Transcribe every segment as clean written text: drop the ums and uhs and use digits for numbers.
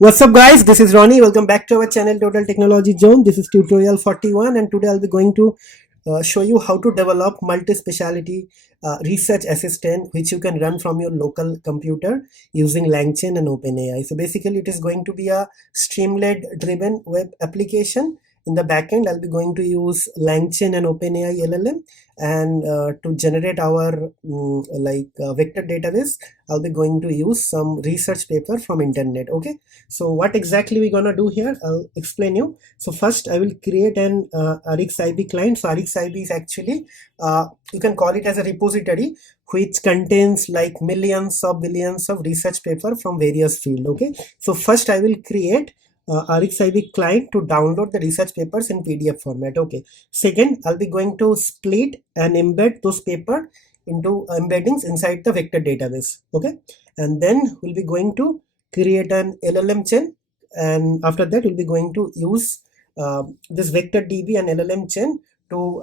What's up guys, this is Ronnie. Welcome back to our channel Total Technology Zone. This is tutorial 41 and today I'll be going to show you how to develop multi-speciality research assistant which you can run from your local computer using Langchain and OpenAI. So basically it is going to be a Streamlit driven web application. In the backend, I'll be going to use Langchain and OpenAI LLM, and to generate our vector database, I'll be going to use some research paper from internet. Okay, so what exactly we're gonna do here, I'll explain you. So first I will create an RxIB client. So RxIB is actually, you can call it as a repository which contains like millions or billions of research paper from various field. Okay, so first I will create RxIB client to download the research papers in PDF format. Okay, second I'll be going to split and embed those paper into embeddings inside the vector database. Okay, and then we'll be going to create an LLM chain, and after that we'll be going to use this vector DB and LLM chain to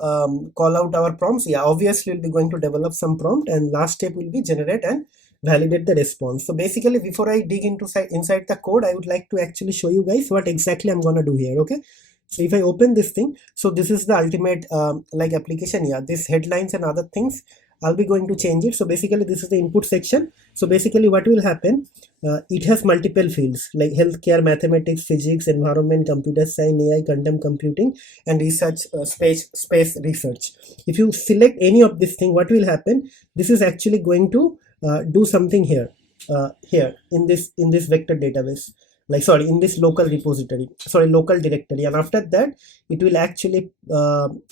call out our prompts. Yeah, obviously we'll be going to develop some prompt, and last step will be generate and validate the response. So basically before I dig into inside the code, I would like to actually show you guys what exactly I'm gonna do here. Okay, so if I open this thing, so this is the ultimate application. Yeah, this headlines and other things, I'll be going to change it. So basically this is the input section. So basically what will happen, it has multiple fields like healthcare, mathematics, physics, environment, computer science, AI, quantum computing, and research, space research. If you select any of this thing, what will happen, this is actually going to do something here, in this vector database, like, sorry, in this local repository, sorry, local directory. And after that it will actually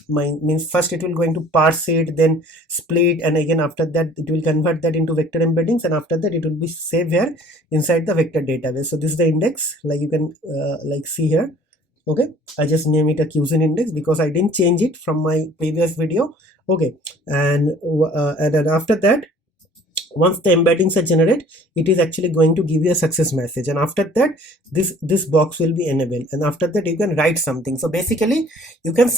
means first it will going to parse it, then split, and again after that it will convert that into vector embeddings, and after that it will be saved here inside the vector database. So this is the index, like you can see here. Okay, I just name it a cuisine index because I didn't change it from my previous video. Okay, and then after that, once the embeddings are generated, it is actually going to give you a success message, and after that this box will be enabled, and after that you can write something. So basically you can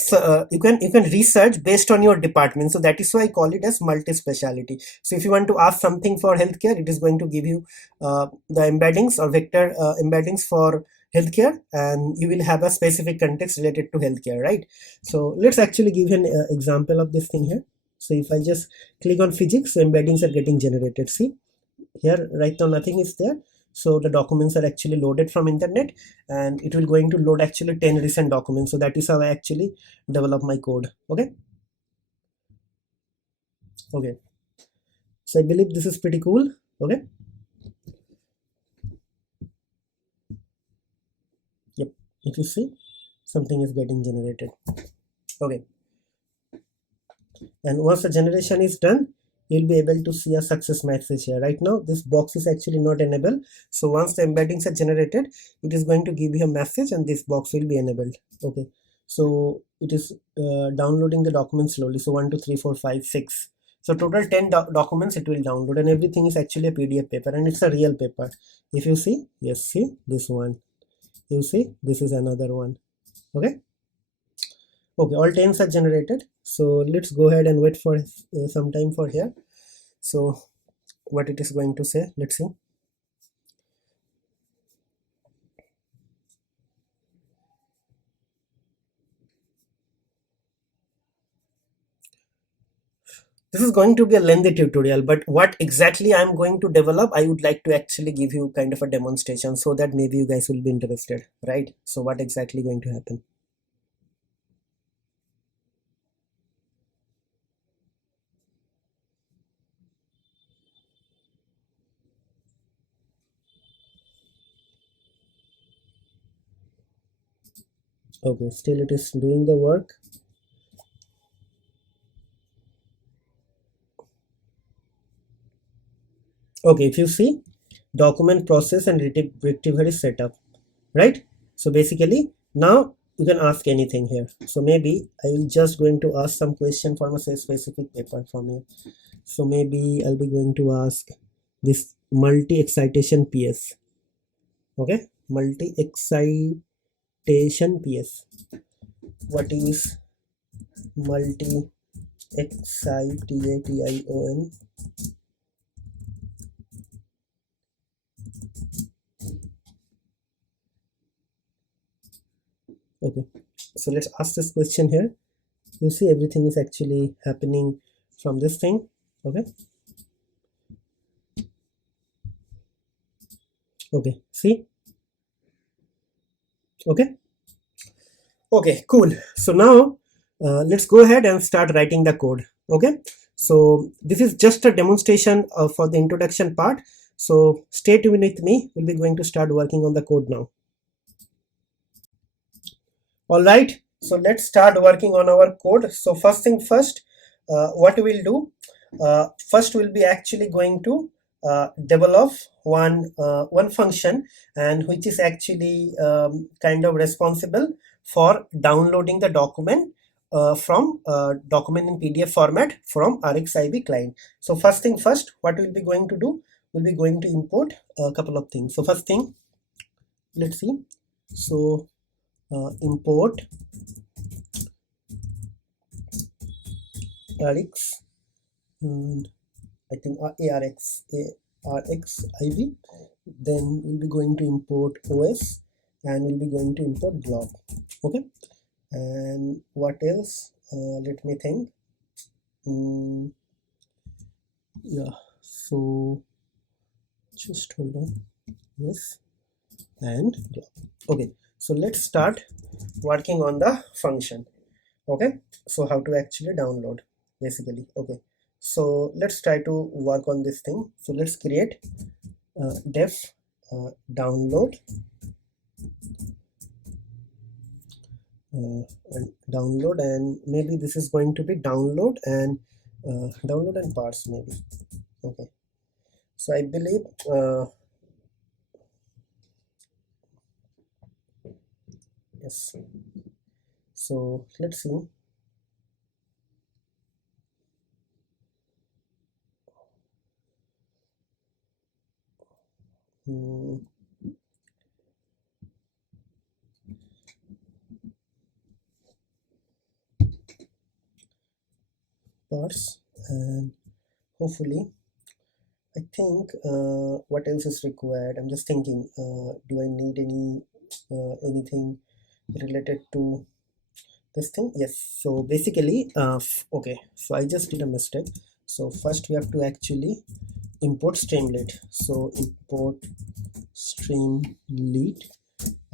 research based on your department. So that is why I call it as multi-speciality. So if you want to ask something for healthcare, it is going to give you the embeddings or vector embeddings for healthcare, and you will have a specific context related to healthcare, right? So let's actually give an example of this thing here. So if I just click on physics, so embeddings are getting generated. See here, right now nothing is there. So the documents are actually loaded from internet, and it will going to load actually 10 recent documents. So that is how I actually develop my code. Okay. Okay. So I believe this is pretty cool. Okay. Yep. If you see, something is getting generated. Okay. And once the generation is done, you'll be able to see a success message here. Right now this box is actually not enabled, so once the embeddings are generated, it is going to give you a message and this box will be enabled. Okay, so it is downloading the documents slowly. So 1 2 3 4 5 6, so total 10 documents it will download, and everything is actually a PDF paper, and it's a real paper. If you see, yes, see this one, you see this is another one. Okay. Okay, all 10s are generated. So let's go ahead and wait for some time for here. So what it is going to say, let's see. This is going to be a lengthy tutorial, but what exactly I'm going to develop, I would like to actually give you kind of a demonstration so that maybe you guys will be interested, right? So what exactly going to happen? Okay, still it is doing the work. Okay, if you see, document process and rectifier is set up, right? So basically now you can ask anything here. So maybe I will just going to ask some question from a specific paper from here. So maybe I'll be going to ask this multi-excitation PS. Okay, multi-excitation PS. What is multi-excitation? Okay, so let's ask this question here. You see everything is actually happening from this thing. Okay, okay, see. Okay, cool. So now let's go ahead and start writing the code. Okay, so this is just a demonstration for the introduction part. So stay tuned with me. We'll be going to start working on the code now. All right, so let's start working on our code. So first thing first, what we'll do, first we'll be actually going to develop one function, and which is actually kind of responsible for downloading the document from document in PDF format from RxIB client. So first thing first, what we'll be going to do, we'll be going to import a couple of things. So first thing, let's see. So import Rx, and I think ARXIB. Then we'll be going to import OS, and we'll be going to import blob. Okay, and what else? Let me think. Yeah, so just hold on. Yes, and blob. Okay, so let's start working on the function. Okay, so how to actually download basically. Okay, so let's try to work on this thing. So let's create def download and download, and maybe this is going to be download and parse maybe. Okay, so I believe yes. So let's see. Parse, and hopefully I think what else is required. I'm just thinking, do I need anything related to this thing? Yes, so basically okay, so I just did a mistake. So first we have to actually import Streamlit. So import Streamlit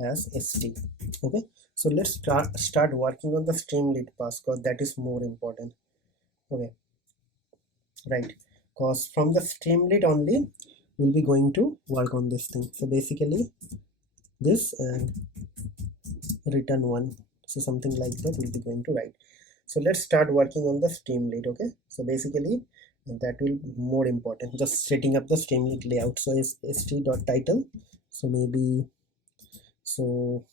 as st. Okay, so let's start working on the Streamlit pass, because that is more important. Okay, right, because from the Streamlit only we'll be going to work on this thing. So basically this and return one, so something like that we'll be going to write. So let's start working on the Streamlit. Okay, so basically that will be more important, just setting up the Streamlit layout. So is st.title, so maybe so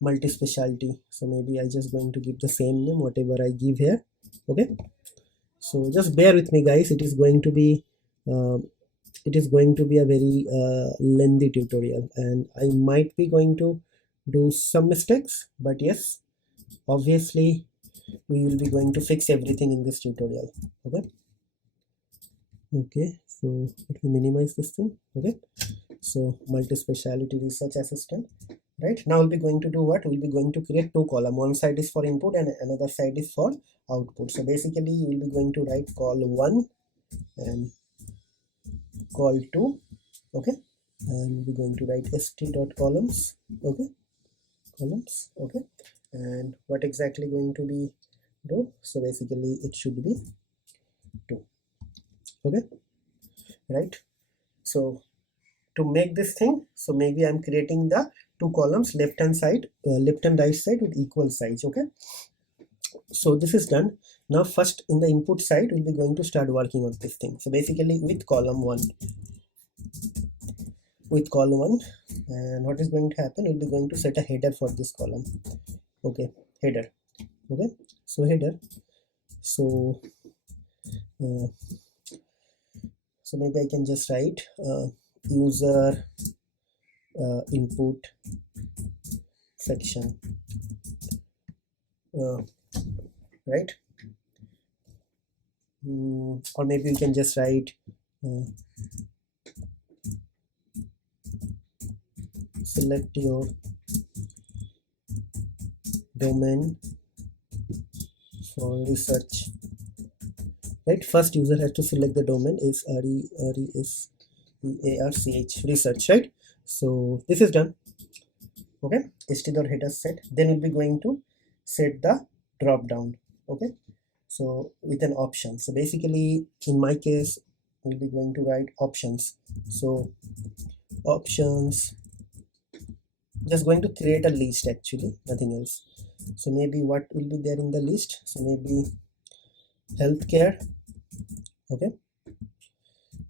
multi specialty, so maybe I just going to give the same name whatever I give here. Okay, so just bear with me guys, it is going to be a very lengthy tutorial, and I might be going to do some mistakes, but yes, obviously we will be going to fix everything in this tutorial. Okay, so let me minimize this thing. Okay, so multi-speciality research assistant. Right, now we'll be going to do what? We'll be going to create two columns. One side is for input and another side is for output. So basically you will be going to write call 1 and call 2. Okay, and we'll be going to write st.columns. Okay, columns. Okay, and what exactly going to be do? So basically it should be 2. Okay, right, so to make this thing, so maybe I'm creating the two columns, left and right side with equal size. Okay, so this is done. Now first in the input side we'll be going to start working on this thing. So basically with column 1, and what is going to happen, we'll be going to set a header for this column. Okay, header. Okay, so header, so so maybe I can just write user input section, right, or maybe we can just write uh, select your domain for research. Right, first user has to select the domain is research research, right? So this is done. Okay, ht.header set. Then we'll be going to set the drop down. Okay, so with an option. So basically in my case we'll be going to write options. So options, just going to create a list, actually nothing else. So maybe what will be there in the list, so maybe healthcare. Okay,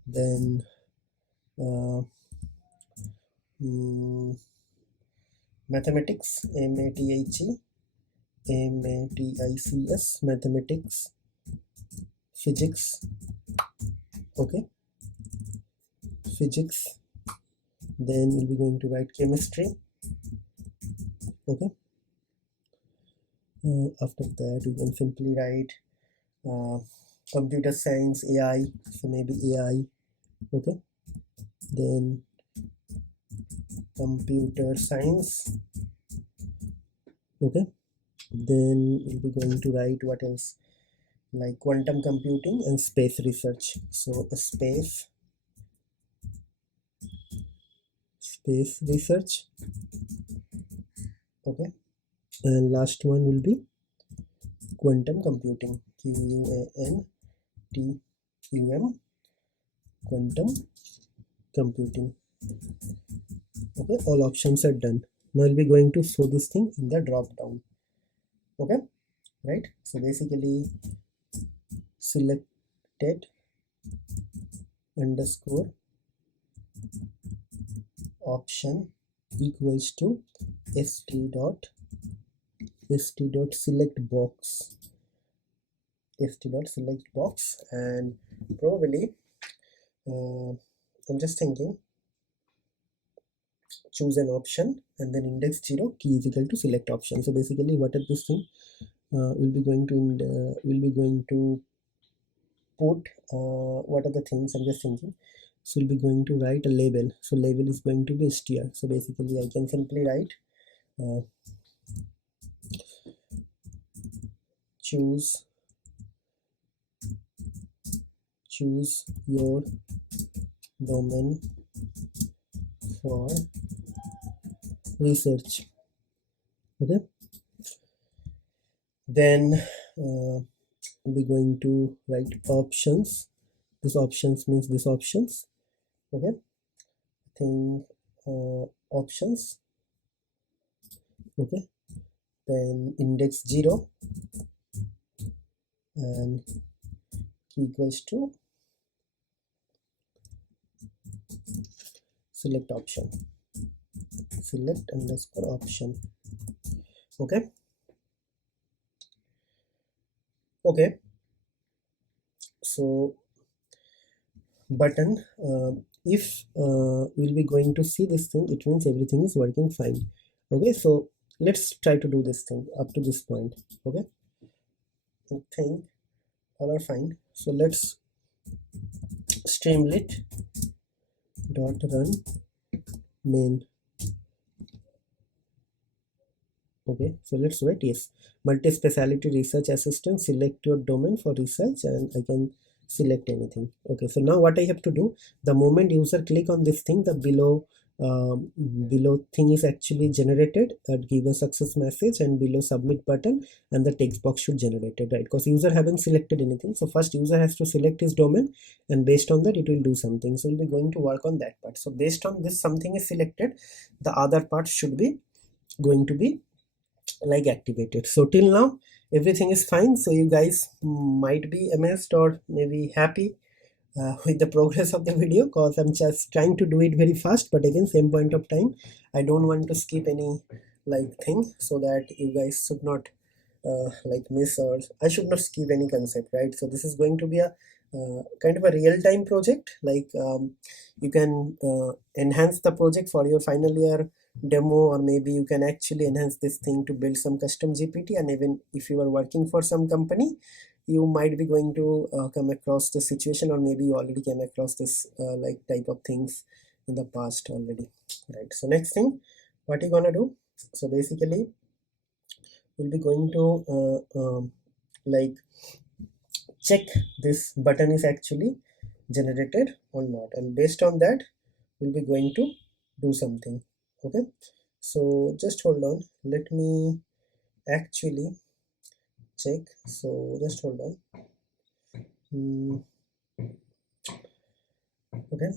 then mathematics, MATHE, mathematics, physics. Okay, physics. Then we'll be going to write chemistry. Okay, after that we can simply write computer science, AI, so maybe AI. Okay, then computer science. Okay, then we'll be going to write what else, like quantum computing and space research. So space research. Okay, and last one will be quantum computing, QUANTUM, quantum computing. Okay, all options are done. Now we'll be going to show this thing in the drop down. Okay, right, so basically selected underscore option equals to st dot select box, and probably I'm just thinking choose an option and then index 0 key is equal to select option. So basically what is this thing, we'll be going to put what are the things, I'm just thinking. So we'll be going to write a label, so label is going to be str. So basically I can simply write choose your domain for research. Okay, then we'll be going to write options. This options means this options. Okay, I think options. Okay, then index 0 and key equals to select option, select underscore option. Okay, so button, if we'll be going to see this thing, it means everything is working fine. Okay, so let's try to do this thing up to this point. Okay, I think all are fine. So let's streamlit dot run main. Okay, so let's wait. Yes, multi-speciality research assistant, select your domain for research, and I can select anything. Okay, so now what I have to do, the moment user click on this thing, the below thing is actually generated, that give a success message, and below submit button and the text box should generate it, right? Because user haven't selected anything, so first user has to select his domain, and based on that it will do something. So we'll be going to work on that part. So based on this something is selected, the other part should be going to be like activated. So till now everything is fine. So you guys might be amazed or maybe happy with the progress of the video, because I'm just trying to do it very fast, but again same point of time I don't want to skip any like thing, so that you guys should not like miss, or I should not skip any concept, right? So this is going to be a kind of a real-time project, like you can enhance the project for your final year demo, or maybe you can actually enhance this thing to build some custom GPT, and even if you are working for some company, you might be going to come across this situation, or maybe you already came across this like type of things in the past already, right? So next thing, what you're gonna do, so basically we'll be going to like check this button is actually generated or not, and based on that we'll be going to do something. Okay, so just hold on, let me actually check. So just hold on. Okay,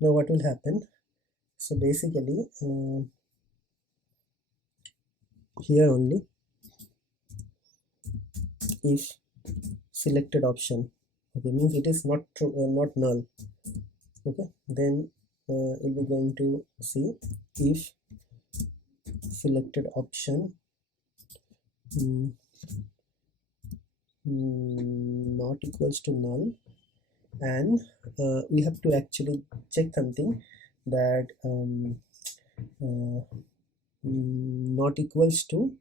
now what will happen, so basically here only if selected option, okay, means it is not true, not null. Okay, then we'll be going to see if selected option not equals to null, and we have to actually check something that not equals to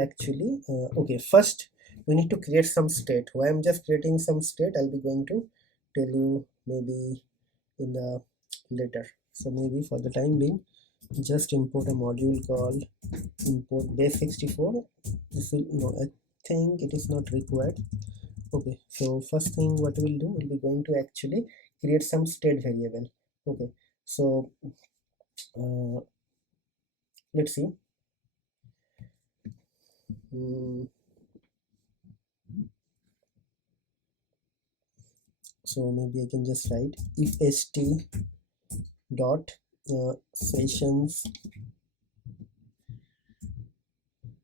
actually okay, first we need to create some state. Why I'm just creating some state, I'll be going to tell you maybe in the later. So maybe for the time being, just import a module called import base64. This will, no, I think it is not required. Okay, so first thing what we'll do, we'll be going to actually create some state variable. Okay, so let's see. So maybe I can just write if st dot sessions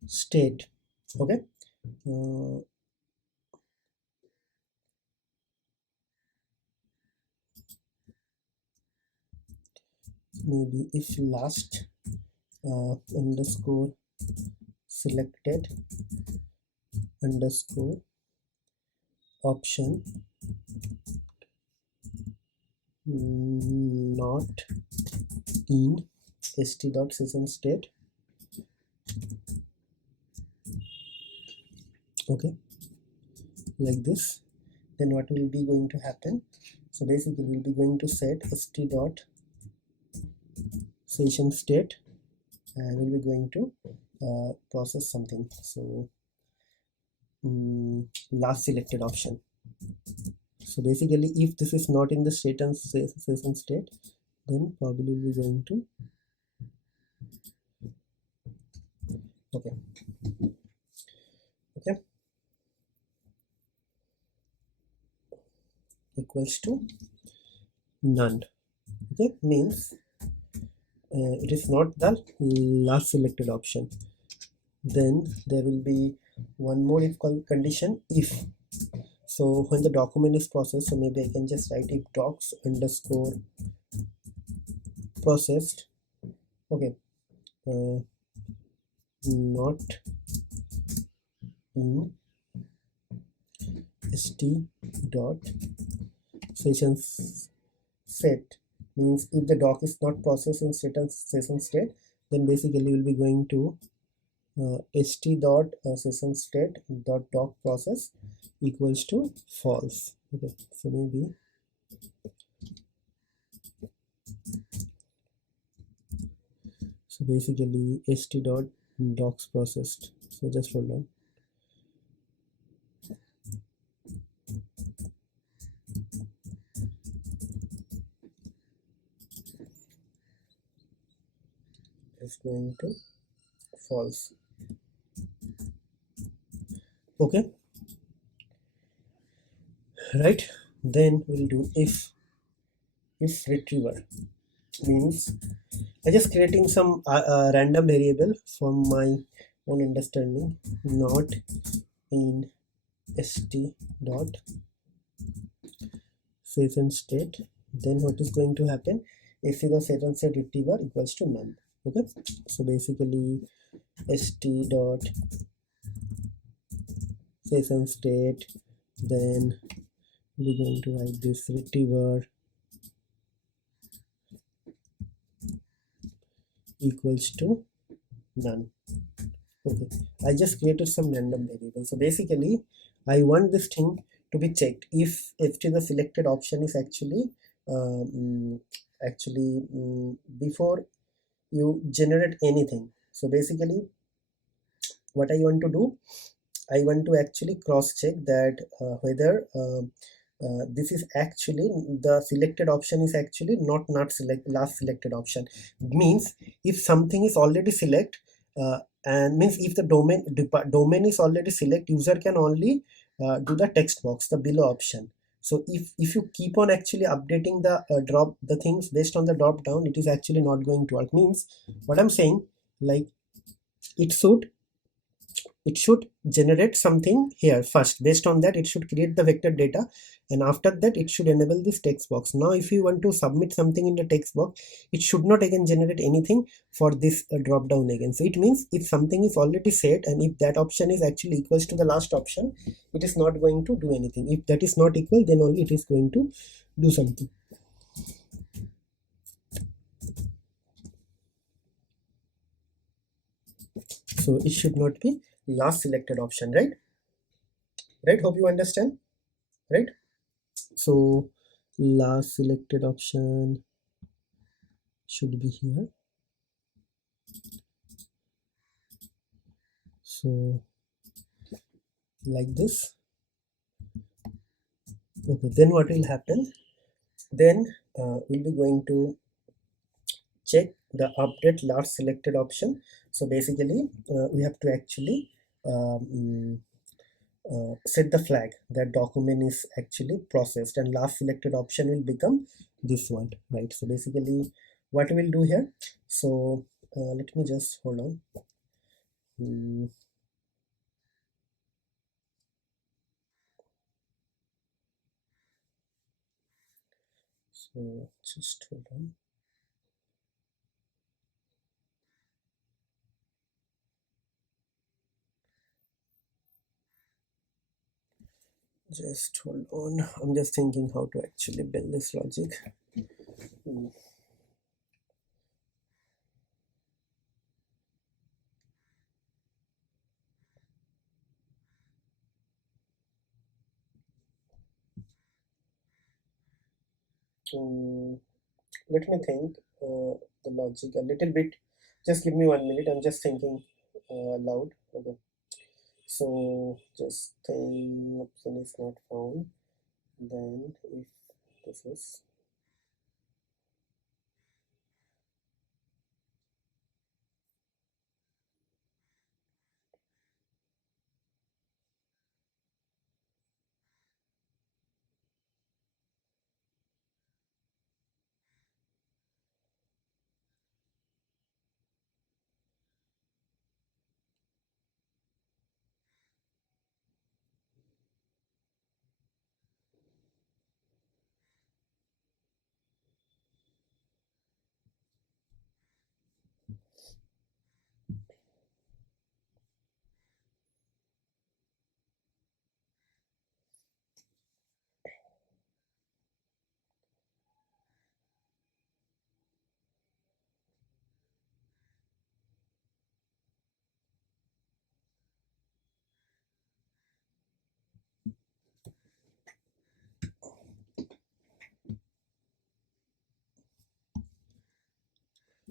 state. Okay, maybe if last underscore selected underscore option not in st.session state. Okay, like this, then what will be going to happen, so basically we'll be going to set st.session state, and we'll be going to process something. So last selected option. So basically if this is not in the state and session state, then probably we're going to okay equals to none. Okay, means it is not the last selected option. Then there will be one more if condition, if. So when the document is processed, so maybe I can just write if docs underscore processed, okay, not in st dot sessions set, means if the doc is not processed in session state, then basically we'll be going to st dot session state dot doc process equals to false. Okay, so maybe so basically st dot docs processed. So just hold on. Is going to false. Okay, right, then we'll do if retriever, means I just creating some random variable from my own understanding, not in st dot session state. Then what is going to happen, if the session state retriever equals to none. Okay, so basically st dot session state, then we're going to write this retriever equals to none. Okay, I just created some random variable. So basically I want this thing to be checked if the selected option is actually before you generate anything. So basically what I want to do, I want to actually cross check that whether this is actually the selected option is actually not select last selected option. Means if something is already select and means if the domain is already select, user can only do the text box, the below option. So if you keep on actually updating the drop the things based on the drop down, it is actually not going to work. Means what I'm saying, like it should generate something here first. Based on that, it should create the vector data, and after that it should enable this text box. Now if you want to submit something in the text box, it should not again generate anything for this drop down again. So it means if something is already set and if that option is actually equals to the last option, it is not going to do anything. If that is not equal, then only it is going to do something. So it should not be last selected option, right? Hope you understand, right? So last selected option should be here. So like this. Okay, then what will happen, then we'll be going to check the update last selected option. So basically we have to actually um, set the flag that document is actually processed, and last selected option will become this one, right? So basically what we'll do here, so let me just hold on. So just hold on. Just hold on. I'm just thinking how to actually build this logic. Hmm. Hmm. Let me think the logic a little bit. Just give me 1 minute. I'm just thinking loud. Okay. So just think option is not found. Then if this is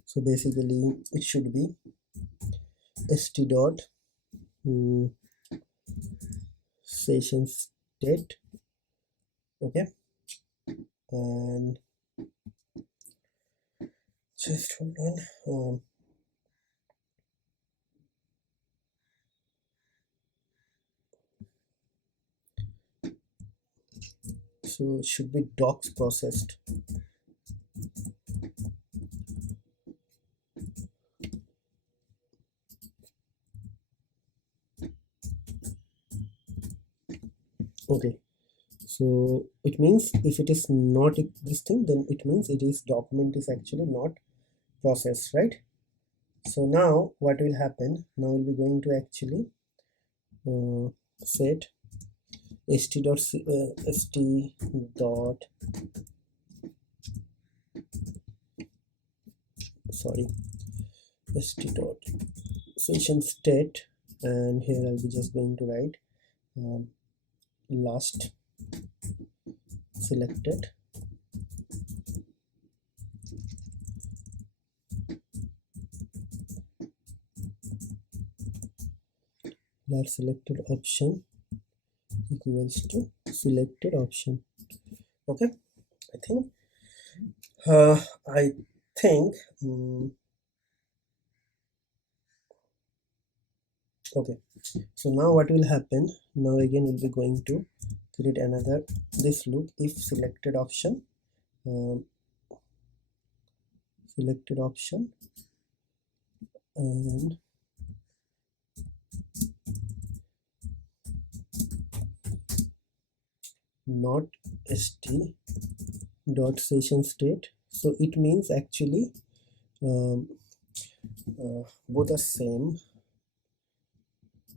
so basically it should be st dot session state. Okay, and just hold on. So it should be docs processed. Okay, so it means if it is not this thing, then it means it is document is actually not processed, right? So now what will happen, now we'll be going to actually set st dot sorry st dot session state, and here I'll be just going to write last selected option equals to selected option. Okay, I think okay, so now what will happen, now again we'll be going to create another this loop if selected option, selected option, and not st dot session state. So it means actually both are same.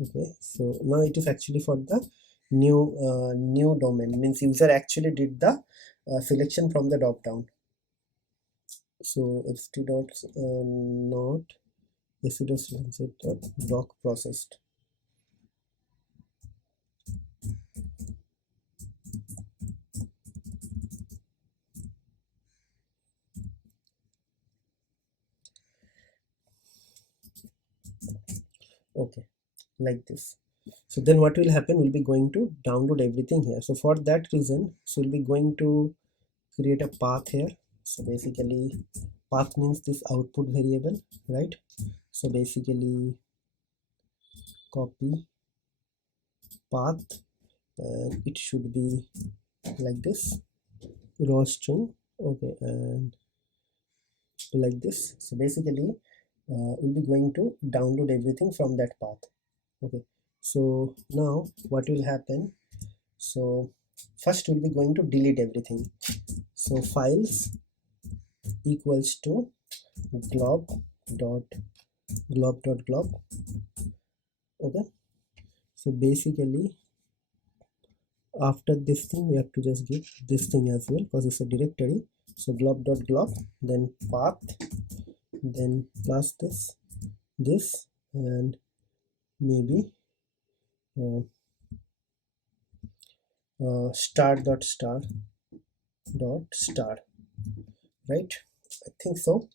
Okay, so now it is actually for the new domain, means user actually did the selection from the drop down. So st dot not st dot block processed. Okay, like this. So then what will happen, we'll be going to download everything here. So for that reason, so we'll be going to create a path here. So basically path means this output variable, right? So basically copy path, and it should be like this, raw string. Okay, and like this. So basically we'll be going to download everything from that path. Okay, so now what will happen, so first we'll be going to delete everything. So files equals to glob dot glob. Okay, so basically after this thing we have to just give this thing as well because it's a directory. So glob, then path, then plus this and maybe star, right? I think so.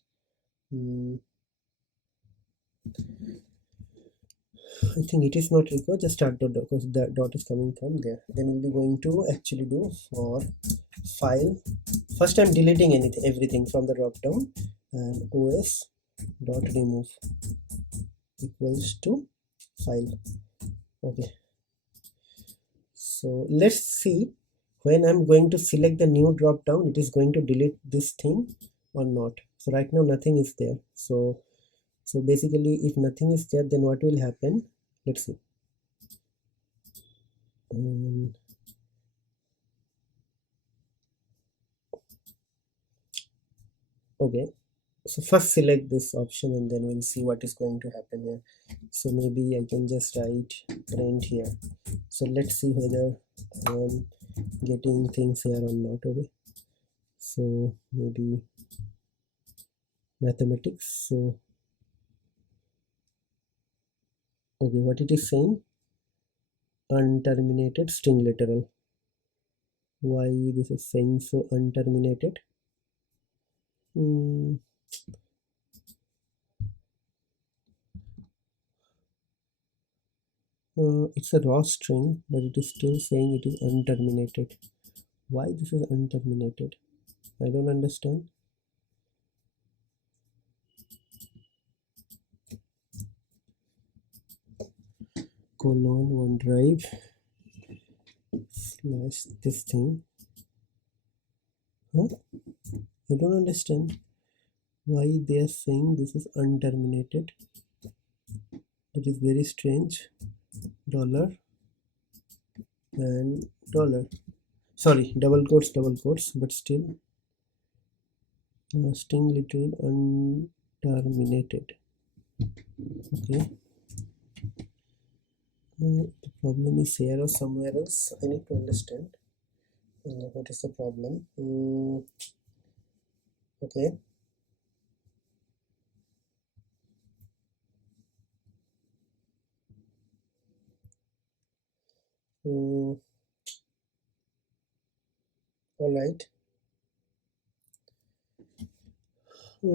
I think it is not required, just start dot because that dot is coming from there. Then we'll be going to actually do for file. First I'm deleting everything from the drop down, and os dot remove equals to file. Okay, so let's see when I'm going to select the new drop down, it is going to delete this thing or not. So right now nothing is there. So basically if nothing is there, then what will happen, let's see. Okay, so first select this option and then we'll see what is going to happen here. So maybe I can just write print here. So let's see whether I'm getting things here or not. Okay, so maybe mathematics. So okay, what it is saying, unterminated string literal. Why this is saying so unterminated? It's a raw string, but it is still saying it is unterminated. Why this is unterminated? I don't understand. Colon OneDrive slash this thing. Huh? I don't understand why they are saying this is unterminated. That is very strange. Dollar and dollar. Sorry, double quotes, but still string literal unterminated. Okay. The problem is here or somewhere else. I need to understand what is the problem. Okay. All right. I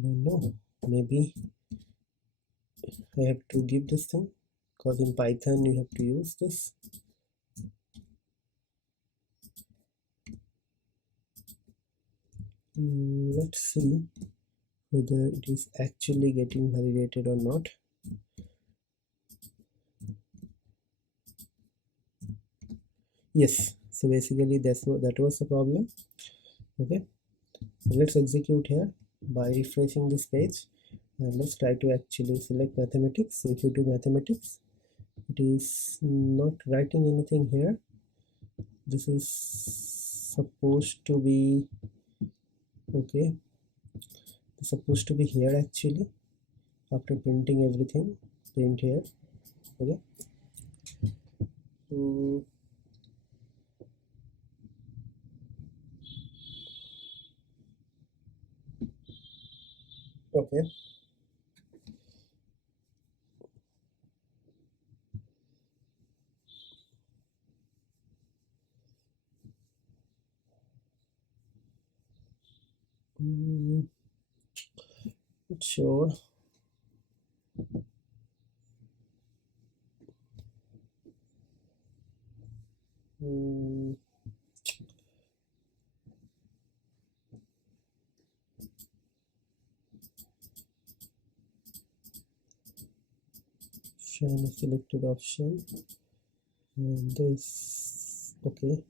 don't know. Maybe I have to give this thing because in Python you have to use this. Let's see whether it is actually getting validated or not. Yes, so basically that was the problem. Okay, let's execute here by refreshing this page, and let's try to actually select mathematics. So if you do mathematics, it is not writing anything here. This is supposed to be okay. It's supposed to be here actually. After printing everything, print here. Okay. Okay. Sure. Show a selected option, and this. Okay.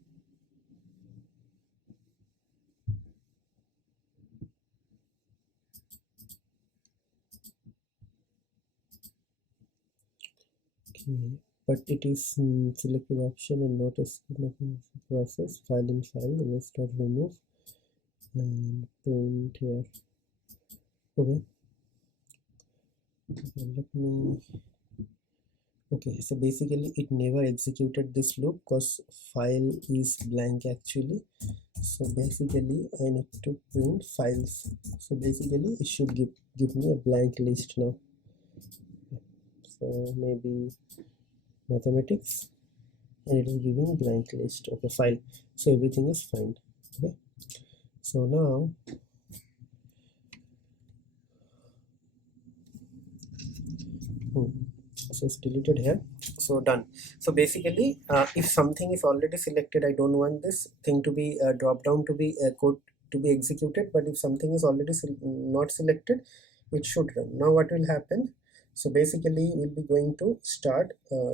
Okay, but it is selected option and not a process. File in file, remove and print here. Okay. Let me. Okay, so basically it never executed this loop because file is blank actually. So basically I need to print files. So basically it should give me a blank list now. So maybe mathematics, and it is giving blank list. Okay, file. So everything is fine. Okay, so now so it's deleted here. So done. So basically if something is already selected, I don't want this thing to be drop down to be code to be executed, but if something is already not selected, it should run. Now what will happen? So basically we'll be going to start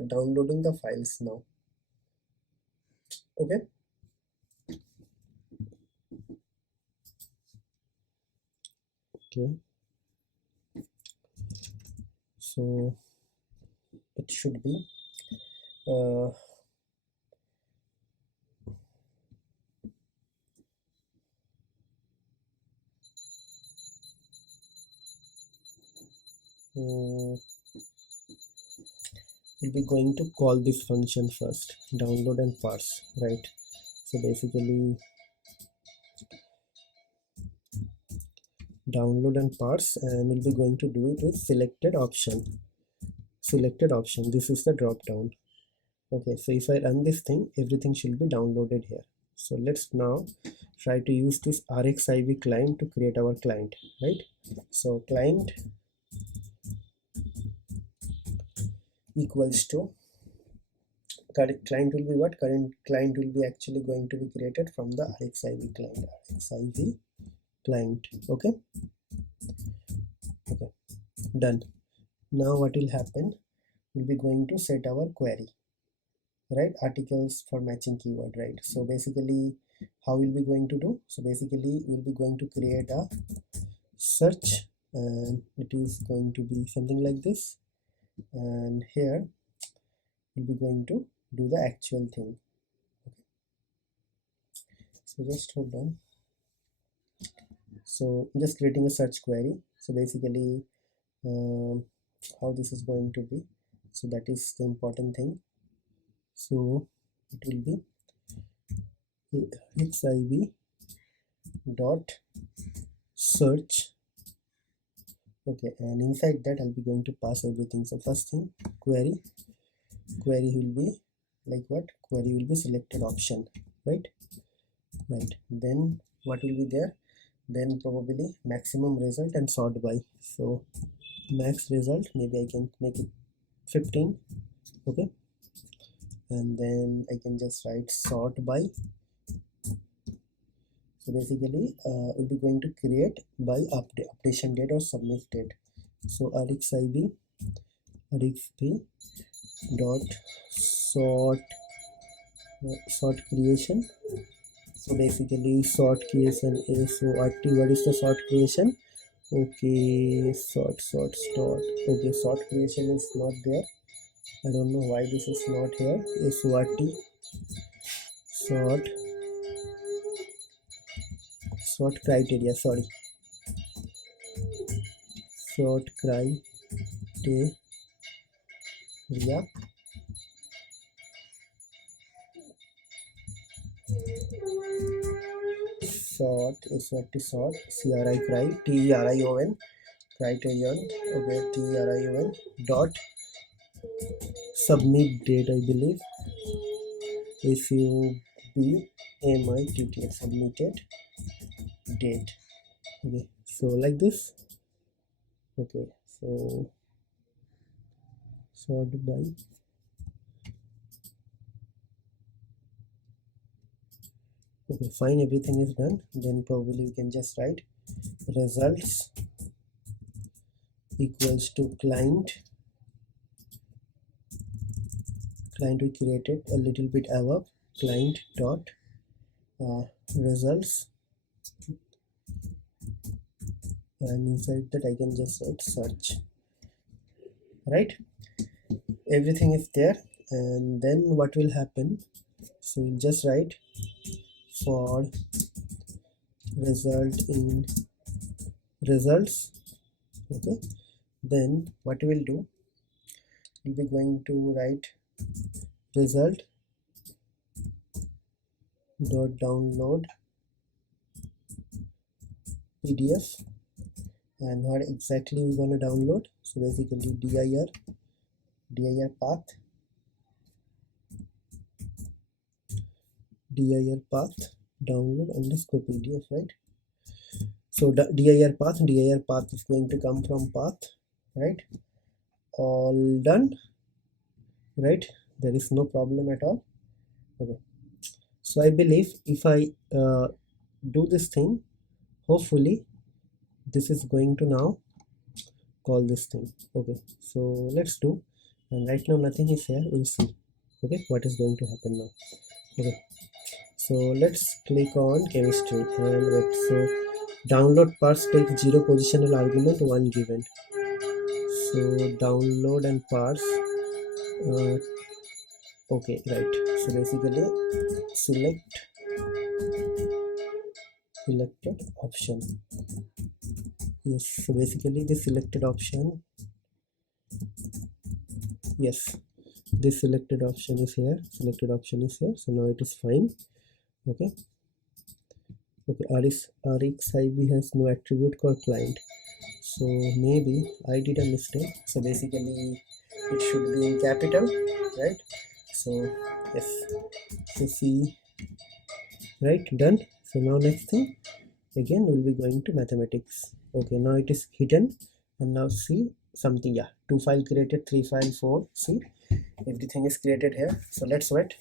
downloading the files now. Okay. Okay, so it should be we'll be going to call this function first, download and parse, right? So basically download and parse, and we'll be going to do it with selected option. This is the drop down. Okay, so if I run this thing, everything should be downloaded here. So let's now try to use this RxIV client to create our client, right? So client equals to current client will be what? Current client will be actually going to be created from the RxIV client. Okay, done. Now what will happen? We'll be going to set our query, right? Articles for matching keyword, right? So basically how we'll be going to do? So basically we'll be going to create a search, and it is going to be something like this, and here we'll be going to do the actual thing. Okay, so just hold on. So I'm just creating a search query. So basically how this is going to be, so that is the important thing. So it will be xiv dot search. Okay, and inside that I'll be going to pass everything. So first thing, query will be like what? Query will be selected option. right? Then what will be there? Then probably maximum result and sort by. So max result, maybe I can make it 15. Okay, and then I can just write sort by. So basically we'll be going to create by updation date or submit date. So rxib dot sort creation. So basically sort creation is what is the sort creation? Okay, sort. Okay, sort creation is not there. I don't know why this is not here. SORT sort criteria, sorry, sort criteria sort CRI TERION criterion. Okay, TERION dot submit date, I believe SUBMITT submitted date. Okay, so like this. Okay, so sort by. Okay, fine, everything is done. Then probably we can just write results equals to client we created a little bit above, client dot results, and inside that I can just write search, right? Everything is there. And then what will happen? So we'll just write for result in results. Okay, then what we'll do, we'll be going to write result dot download PDF, and what exactly we're going to download. So basically dir path download underscore PDF, right? So dir path is going to come from path, right? All done, right? There is no problem at all. Okay, so I believe if I do this thing, hopefully this is going to now call this thing. Okay, so let's do, and right now nothing is here. We'll see, okay, what is going to happen now. Okay, so let's click on chemistry and wait. So download parse take 0 positional argument 1 given. So download and parse okay, right. So basically selected option. Yes, so basically the selected option, yes, this selected option is here, so now it is fine. Okay, RxIB has no attribute called client, so maybe I did a mistake. So basically it should be in capital, right? So yes, so see, right, done. So now next thing, again we'll be going to mathematics. Okay, now it is hidden, and now see something. Yeah, 2 file created, 3 file, 4. See, everything is created here. So let's wait.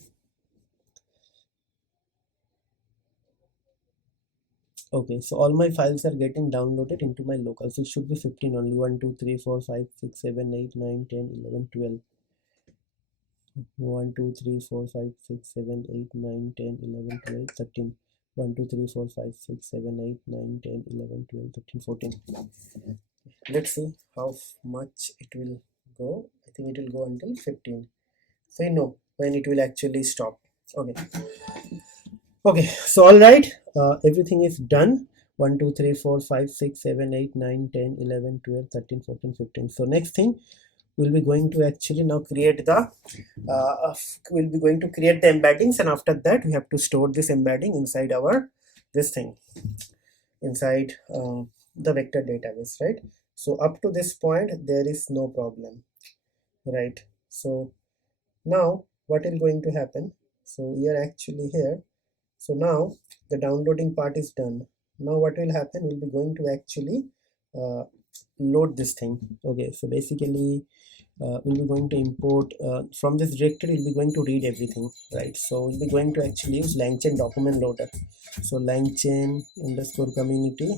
Okay, so all my files are getting downloaded into my local. So it should be 15 only. 1 2 3 4 5 6 7 8 9 10 11 12. 1 2 3 4 5 6 7 8 9 10 11 12 13. 1 2 3 4 5 6 7 8 9 10 11 12 13 14. Let's see how much it will go. I think it will go until 15. So you know when it will actually stop. Okay, so all right, everything is done. 1 2 3 4 5 6 7 8 9 10 11 12 13 14 15. So next thing, we'll be going to actually now create the embeddings, and after that we have to store this embedding inside our inside the vector database, right? So up to this point there is no problem, right? So now what is going to happen? So we are actually here. So now the downloading part is done. Now what will happen, we'll be going to actually load this thing. Okay, so basically we'll be going to import from this directory. We'll be going to read everything, right? So we'll be going to actually use Langchain document loader. So Langchain underscore community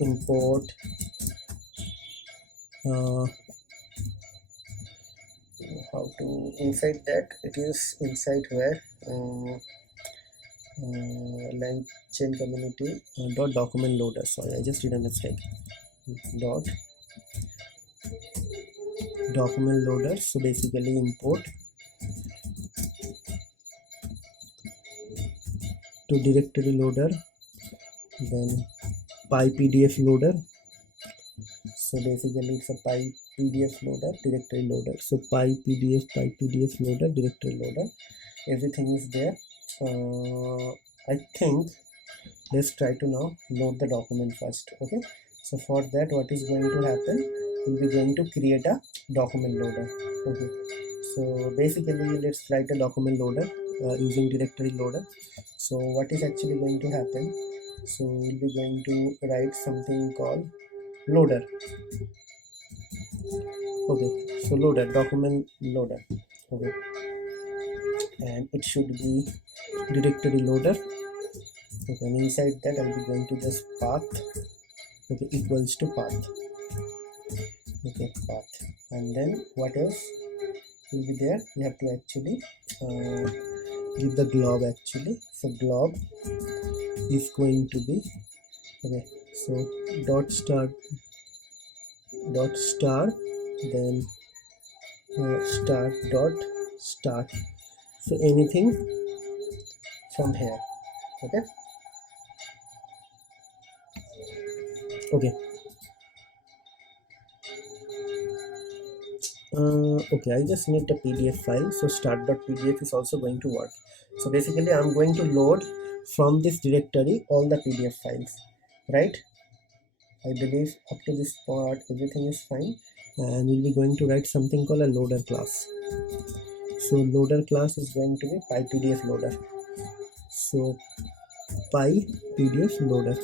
import how to inside that, it is inside where Langchain community dot document loader. Sorry, I just did a mistake. Dot document loader. So basically import to directory loader, then py-pdf loader. So basically it's a py-pdf loader, directory loader. So py-pdf loader, directory loader, everything is there. I think let's try to now load the document first. Okay, so for that, what is going to happen, we'll be going to create a document loader. Okay, so basically let's write a document loader using directory loader. So what is actually going to happen, so we'll be going to write something called loader. Okay, so loader, document loader. Okay, and it should be directory loader. Okay, and inside that I'll be going to just path, okay, equals to path. Okay, path, and then what else will be there, we have to actually give the glob actually. So glob is going to be, okay, so dot star, then start dot start. So anything from here. Okay, okay, okay, I just need a PDF file. So start.pdf is also going to work. So basically I'm going to load from this directory all the PDF files, right? I believe up to this part everything is fine, and we'll be going to write something called a loader class. So loader class is going to be py-pdf loader. So py-pdf loader.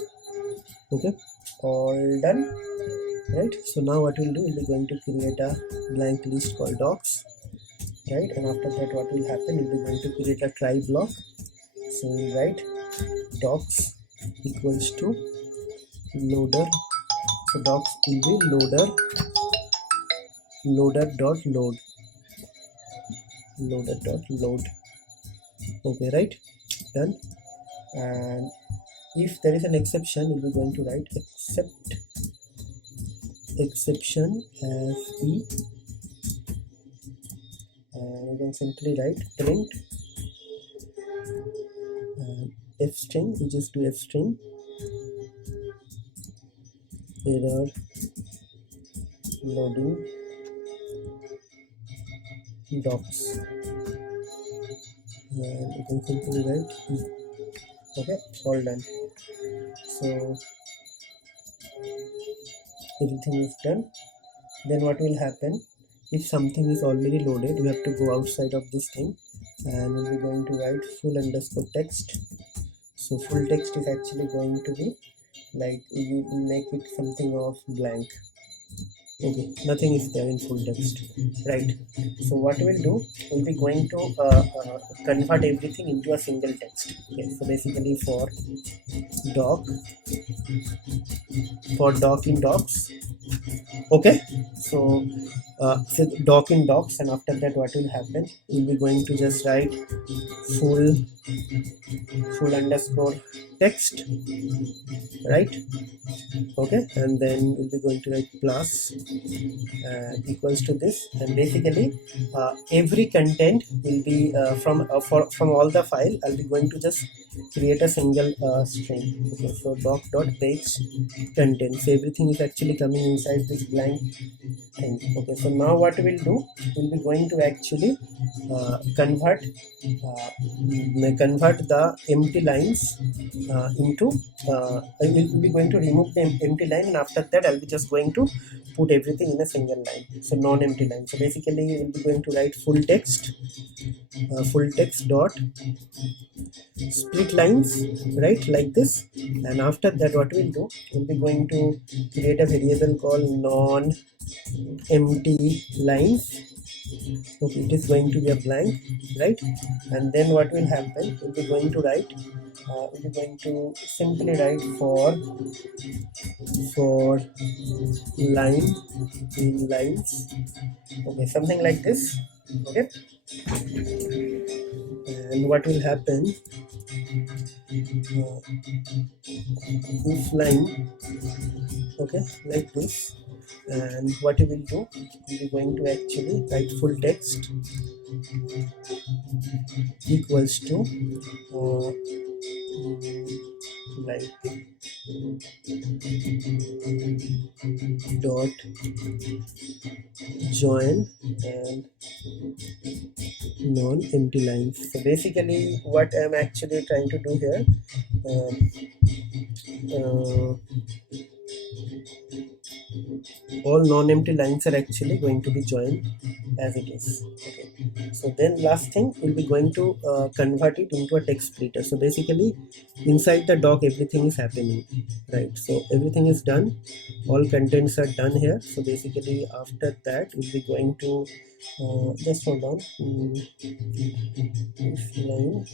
Okay, all done, right? So now what we'll do, we'll be going to create a blank list called docs, right? And after that, what will happen, we'll be going to create a try block. So we'll write docs equals to loader. So docs will be loader dot load. Okay, right, done. And if there is an exception, we'll be going to write exception as e, and you can simply write print f string. We just do f string error loading docs, and you can simply write e. Okay, all done. So everything is done. Then what will happen, if something is already loaded, we have to go outside of this thing, and we'll be going to write full underscore text. So full text is actually going to be like, you make it something of blank. Okay, nothing is there in full text, right? So what we'll do, we'll be going to convert everything into a single text. Okay, so basically for doc in docs. Okay, so doc in docs, and after that what will happen, we'll be going to just write full underscore text, right? Okay, and then we'll be going to write plus equals to this, and basically every content will be from all the file. I'll be going to just create a single string. Okay, so doc dot page content. So everything is actually coming inside this blank thing. Okay, so now what we'll do, we'll be going to actually convert the empty lines into we'll be going to remove the empty line, and after that I'll be just going to put everything in a single line, so non-empty line. So basically we'll be going to write full text dot split lines, right, like this. And after that what we'll do, we'll be going to create a variable called non-empty lines. Okay, it is going to be a blank, right? And then what will happen, we'll be going to write we'll be going to simply write for line in lines, okay, something like this. Okay, and what will happen, if line, okay, like this. And what we will do, we are going to actually write full text equals to like dot join and non-empty lines. So basically what I'm actually trying to do here, um, uh, all non-empty lines are actually going to be joined as it is. Okay, so then last thing, we'll be going to convert it into a text splitter. So basically inside the doc everything is happening, right? So everything is done, all contents are done here. So basically after that we'll be going to just hold on, this line,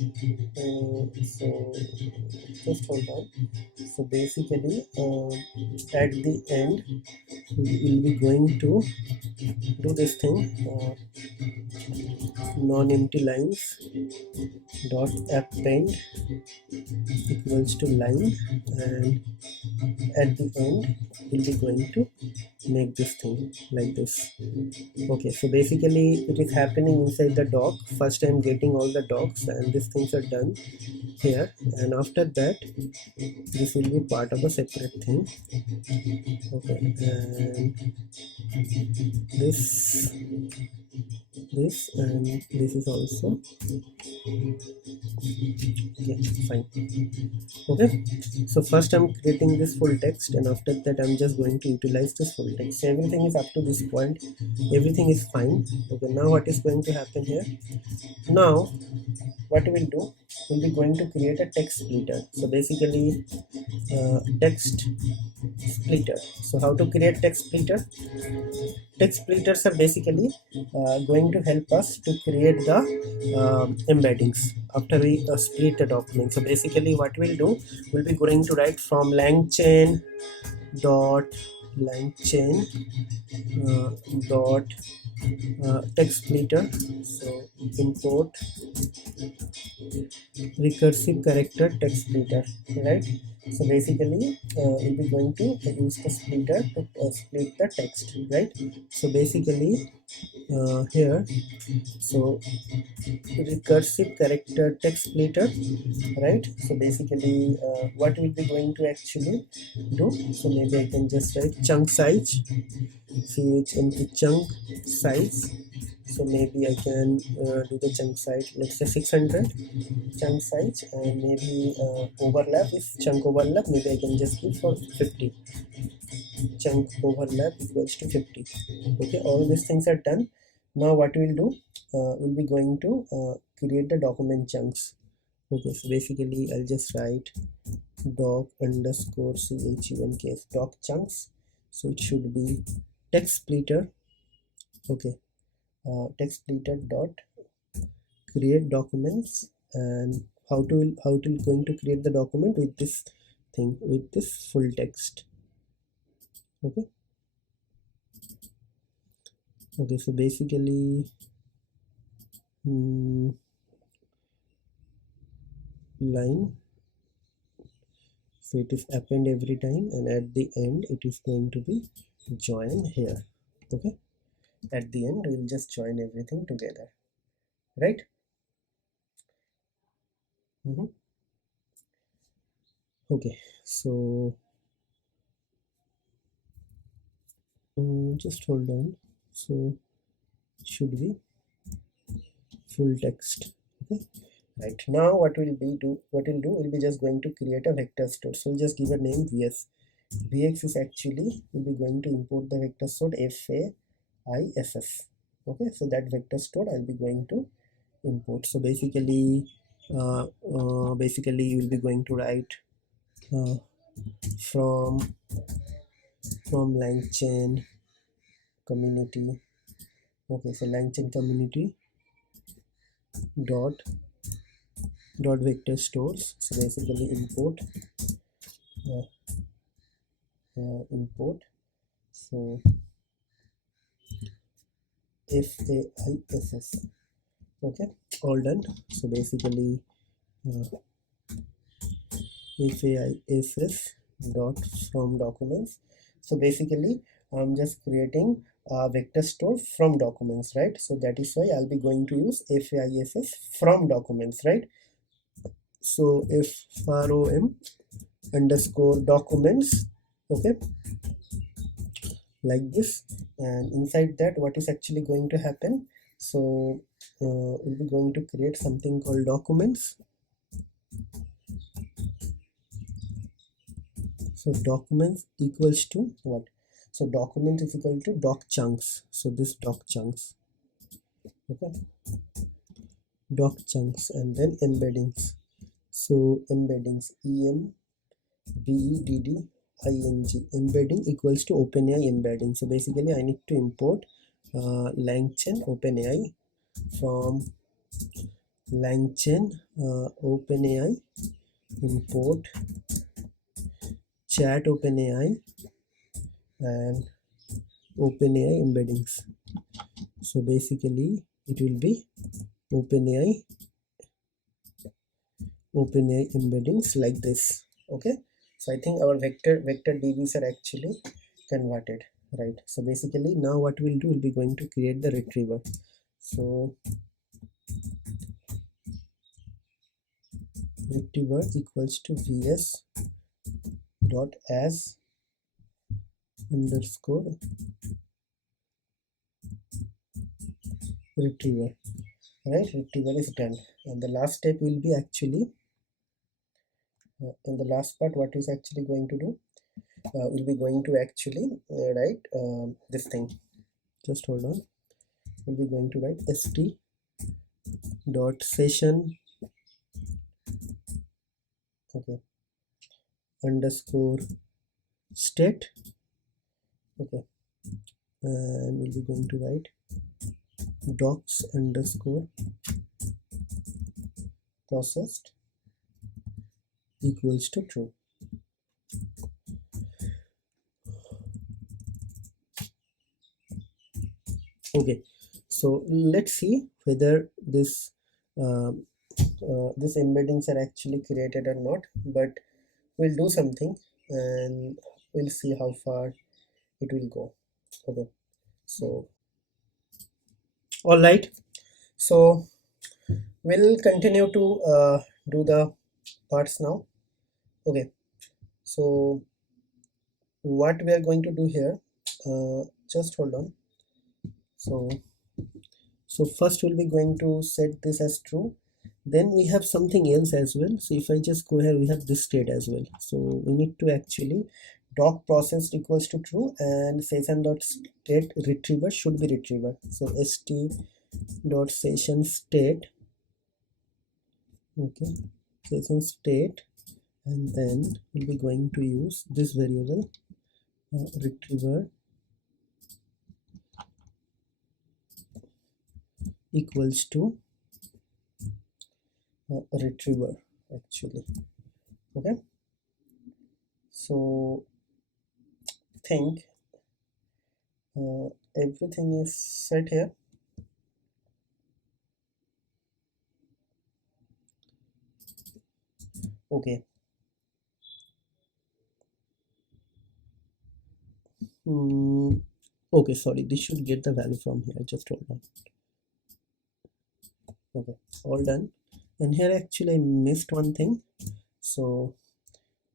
so just hold on. So basically at the end we will be going to do this thing, non-empty lines dot append equals to line, and at the end we'll be going to make this thing like this. Okay, so basically it is happening inside the doc. First I'm getting all the docs and these things are done here, and after that this will be part of a separate thing. Okay, and this and this is also okay, fine. Okay, so first I'm creating this full text, and after that I'm just going to utilize this full text. So everything is up to this point, everything is fine. Okay, now what is going to happen here, now what we'll do, we'll be going to create a text splitter. So basically text splitter. So how to create text splitter? Text splitters are basically going to help us to create the embeddings after we split the document. So basically what we'll do, we'll be going to write from Langchain dot Langchain dot text splitter. So import recursive character text splitter, right? So basically we'll be going to use the splitter to split the text, right? So basically here, so recursive character text splitter, right? So basically what we'll be going to actually do, so maybe I can just write chunk size, chunk size. So maybe I can do the chunk size, let's say 600 chunk size, and maybe overlap, if chunk overlap maybe I can just give for 50, chunk overlap equals to 50. Okay, all these things are done. Now what we'll do, we'll be going to create the document chunks. Okay, so basically I'll just write doc underscore chunks doc chunks. So it should be text splitter. Okay, text splitter dot create documents, and how to going to create the document with this thing, with this full text. Okay, okay, so basically line, so it is append every time, and at the end it is going to be join here. Okay, at the end we'll just join everything together, right? Okay, so just hold on. So should be full text. Okay, right. Now what we'll be just going to create a vector store. So we'll just give a name vs. Vx is actually we'll be going to import the vector store FAISS. Okay, so that vector store I'll be going to import. So basically you'll be going to write uh, from Langchain community. Okay, so Langchain community dot vector stores. So basically uh, import so FAISS. Okay, all done. So basically FAISS dot from documents. So basically I'm just creating a vector store from documents, right? So that is why I'll be going to use FAISS from documents, right? So if from underscore documents, okay, like this, and inside that what is actually going to happen, so we'll be going to create something called documents. So documents equals to what? So document is equal to doc chunks. So this doc chunks, okay, doc chunks, and then embeddings. So embeddings embedding equals to OpenAI embedding. So basically I need to import Langchain OpenAI from Langchain OpenAI import chat OpenAI and OpenAI embeddings. So basically it will be OpenAI embeddings like this. Okay, so I think our vector DBs are actually converted, right? So basically now what we'll do, we'll be going to create the retriever. So retriever equals to vs dot as underscore retriever, right? Retriever is done, and the last step will be actually in the last part what is actually going to do, we'll be going to actually write this thing. Just hold on. We'll be going to write st dot session, okay, underscore state, okay, and we'll be going to write docs underscore processed equals to true. Okay, so let's see whether this this embeddings are actually created or not, but we'll do something and we'll see how far it will go. Okay, so all right, so we'll continue to do the parts now. Okay, so what we are going to do here, just hold on. So first we'll be going to set this as true, then we have something else as well. So if I just go here, we have this state as well. So we need to actually doc processed equals to true and session dot state retriever should be retriever. So st dot session state, okay, session state, and then we'll be going to use this variable retriever equals to retriever actually. Okay, so think everything is set here. Okay, okay, sorry, this should get the value from here. Just hold on. Okay, all done. And here actually I missed one thing. So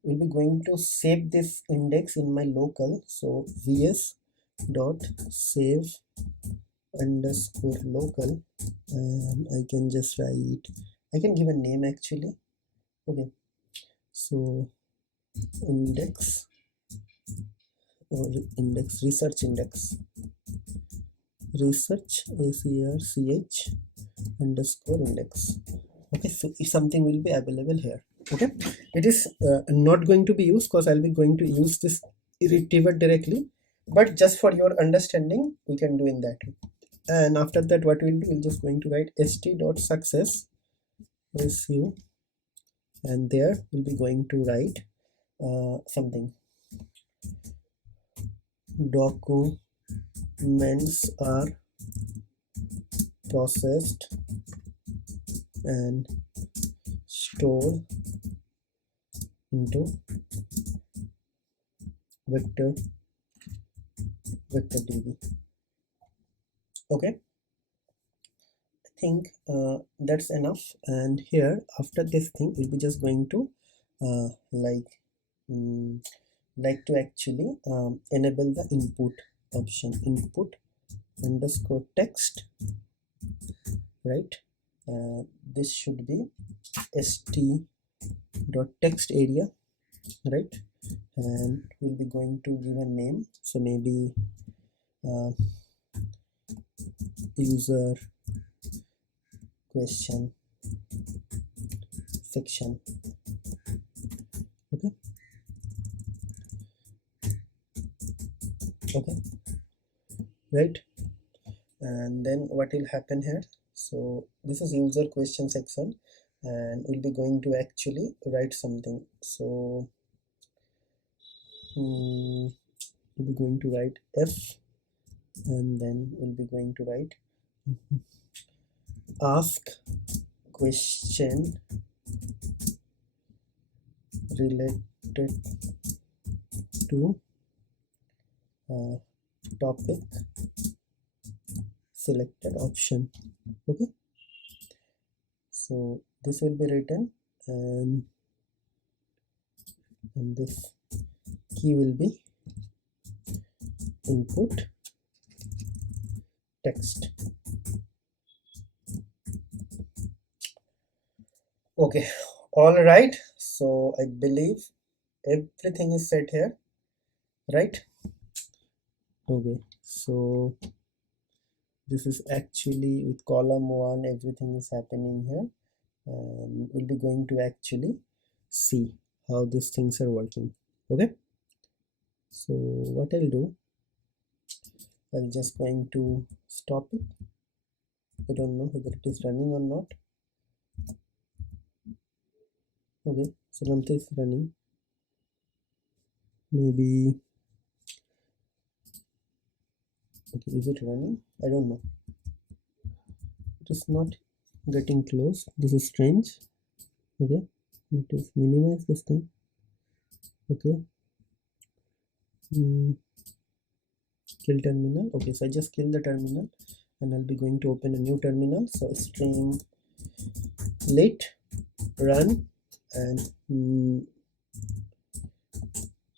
we'll be going to save this index in my local. So vs dot save underscore local, and I can just write, I can give a name actually. Okay, so index or index, research index, research ACRCH underscore index. Okay, so if something will be available here. Okay, it is not going to be used because I'll be going to use this retriever directly, but just for your understanding we can do in that way. And after that what we'll do, we'll just going to write st.success receive, and there we'll be going to write something, documents are processed and stored into vector DB. Okay, I think that's enough. And here after this thing we'll be just going to like to actually enable the input option, input underscore text, right? This should be st.text area, right? And we'll be going to give a name, so maybe user question section. Okay, right? And then what will happen here, so this is user question section, and we'll be going to actually write something. So we'll be going to write f, and then we'll be going to write ask question related to topic selected option. Okay, so this will be written, and this key will be input text. Okay, all right, so I believe everything is set here, right? Okay, so this is actually with column 1, everything is happening here, and we'll be going to actually see how these things are working. Okay, so what I'll do, I'm just going to stop it. I don't know whether it is running or not. Okay, so something is running, maybe. Okay, is it running? I don't know. It is not getting close. This is strange. Okay, it is minimize this thing. Okay, kill terminal. Okay, so I just kill the terminal, and I'll be going to open a new terminal. So Streamlit run and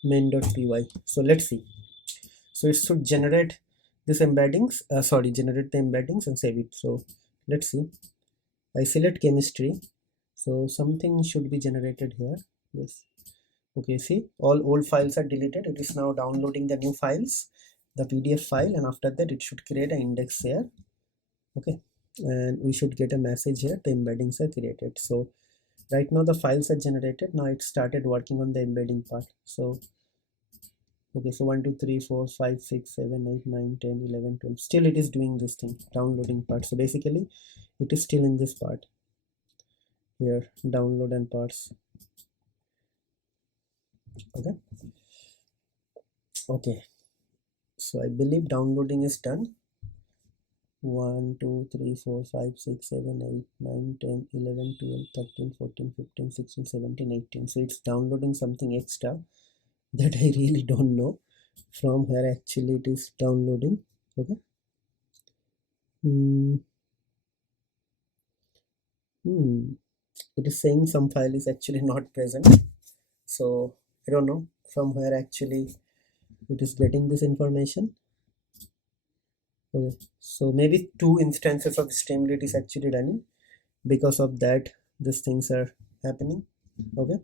main.py. So let's see. So it should generate this embeddings, generate the embeddings and save it. So let's see. I select chemistry, so something should be generated here. Yes. Okay, see, all old files are deleted. It is now downloading the new files, the PDF file, and after that it should create an index here. Okay, and we should get a message here, the embeddings are created. So right now the files are generated. Now it started working on the embedding part. So okay, so 1 2 3 4 5 6 7 8 9 10 11 12, still it is doing this thing, downloading part. So basically it is still in this part here, download and parts. Okay, so I believe downloading is done. 1 2 3 4 5 6 7 8 9 10 11 12 13 14 15 16 17 18. So it's downloading something extra that I really don't know from where actually it is downloading. Okay, it is saying some file is actually not present, so I don't know from where actually it is getting this information. Okay, so maybe two instances of Streamlit is actually running. Because of that, these things are happening. Okay.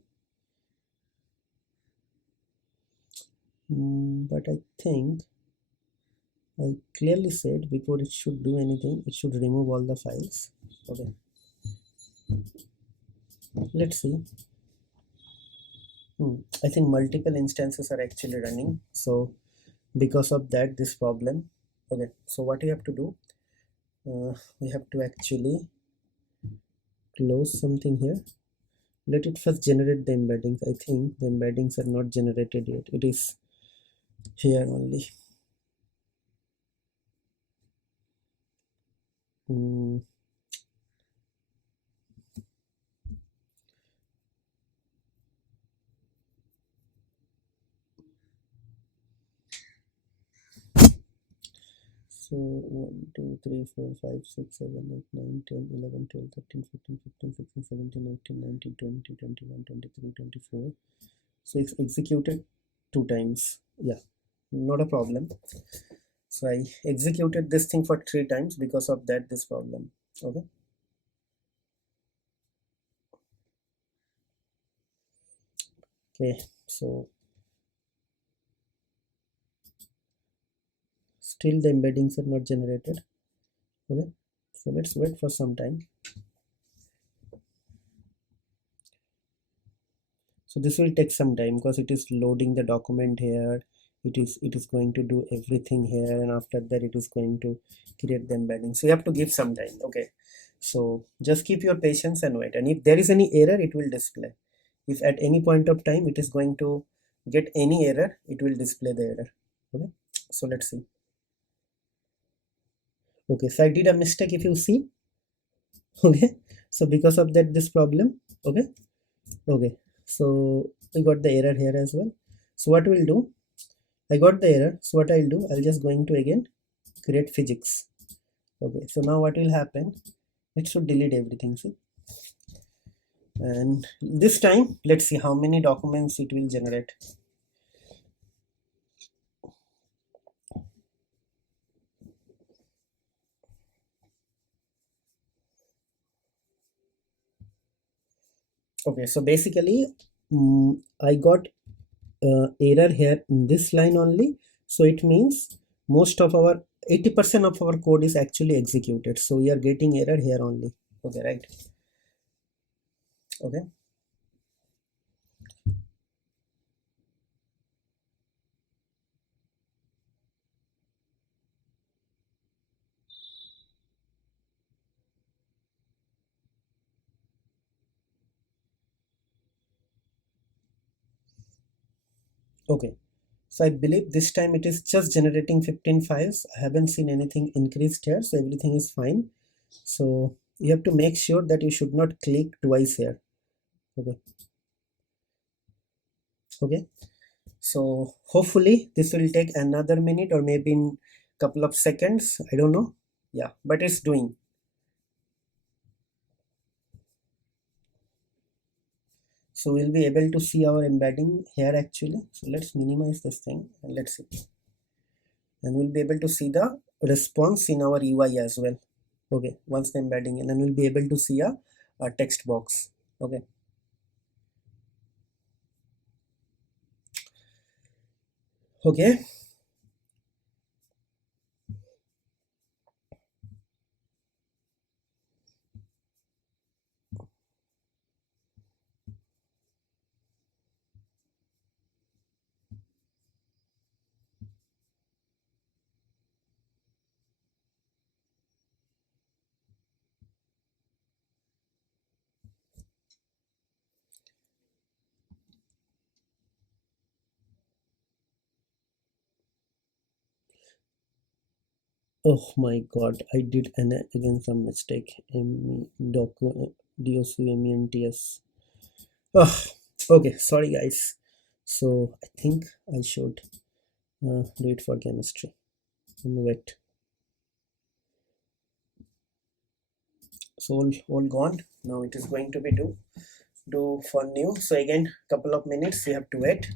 But I think I clearly said before it should do anything, it should remove all the files. Okay. Let's see. I think multiple instances are actually running. So because of that, this problem. Okay. So what you have to do, we have to actually close something here. Let it first generate the embeddings. I think the embeddings are not generated yet. It is here only. So 1, 2, 3, 4, 5, 6, 7, 8, 9, 10, 11, 12, 13, 14, 15, 16, 17, 18, 19, 20, 21, 23, 24. So it's executed 2 times. Yeah, not a problem. So I executed this thing for 3 times. Because of that, this problem. Okay. Okay, so still the embeddings are not generated. Okay, so let's wait for some time. So this will take some time because it is loading the document here. It is going to do everything here, and after that it is going to create the embedding. So you have to give some time. Okay, so just keep your patience and wait, and if there is any error, it will display. If at any point of time it is going to get any error, it will display the error. Okay, so let's see. Okay, so I did a mistake, if you see. Okay, so because of that, this problem. Okay, so we got the error here as well. So what we'll do, I got the error. So what I'll do, I'll just going to again create physics. Okay, so now what will happen, it should delete everything. See, and this time let's see how many documents it will generate. Okay, so basically I got error here in this line only. So it means most of our 80% of our code is actually executed. So we are getting error here only. Okay, right? Okay. Okay. So I believe this time it is just generating 15 files. I haven't seen anything increased here, so everything is fine. So you have to make sure that you should not click twice here. Okay. Okay. So hopefully this will take another minute or maybe in couple of seconds. I don't know. Yeah, but it's doing. So we'll be able to see our embedding here actually. So let's minimize this thing and let's see. And we'll be able to see the response in our UI as well. Okay, once the embedding, and then we'll be able to see a text box. Okay. Okay. Oh my god, I did again some mistake. DOCUMENTS. Oh, okay, sorry guys. So I think I should do it for chemistry. And wait. So all gone. Now it is going to be do for new. So again, couple of minutes you have to wait.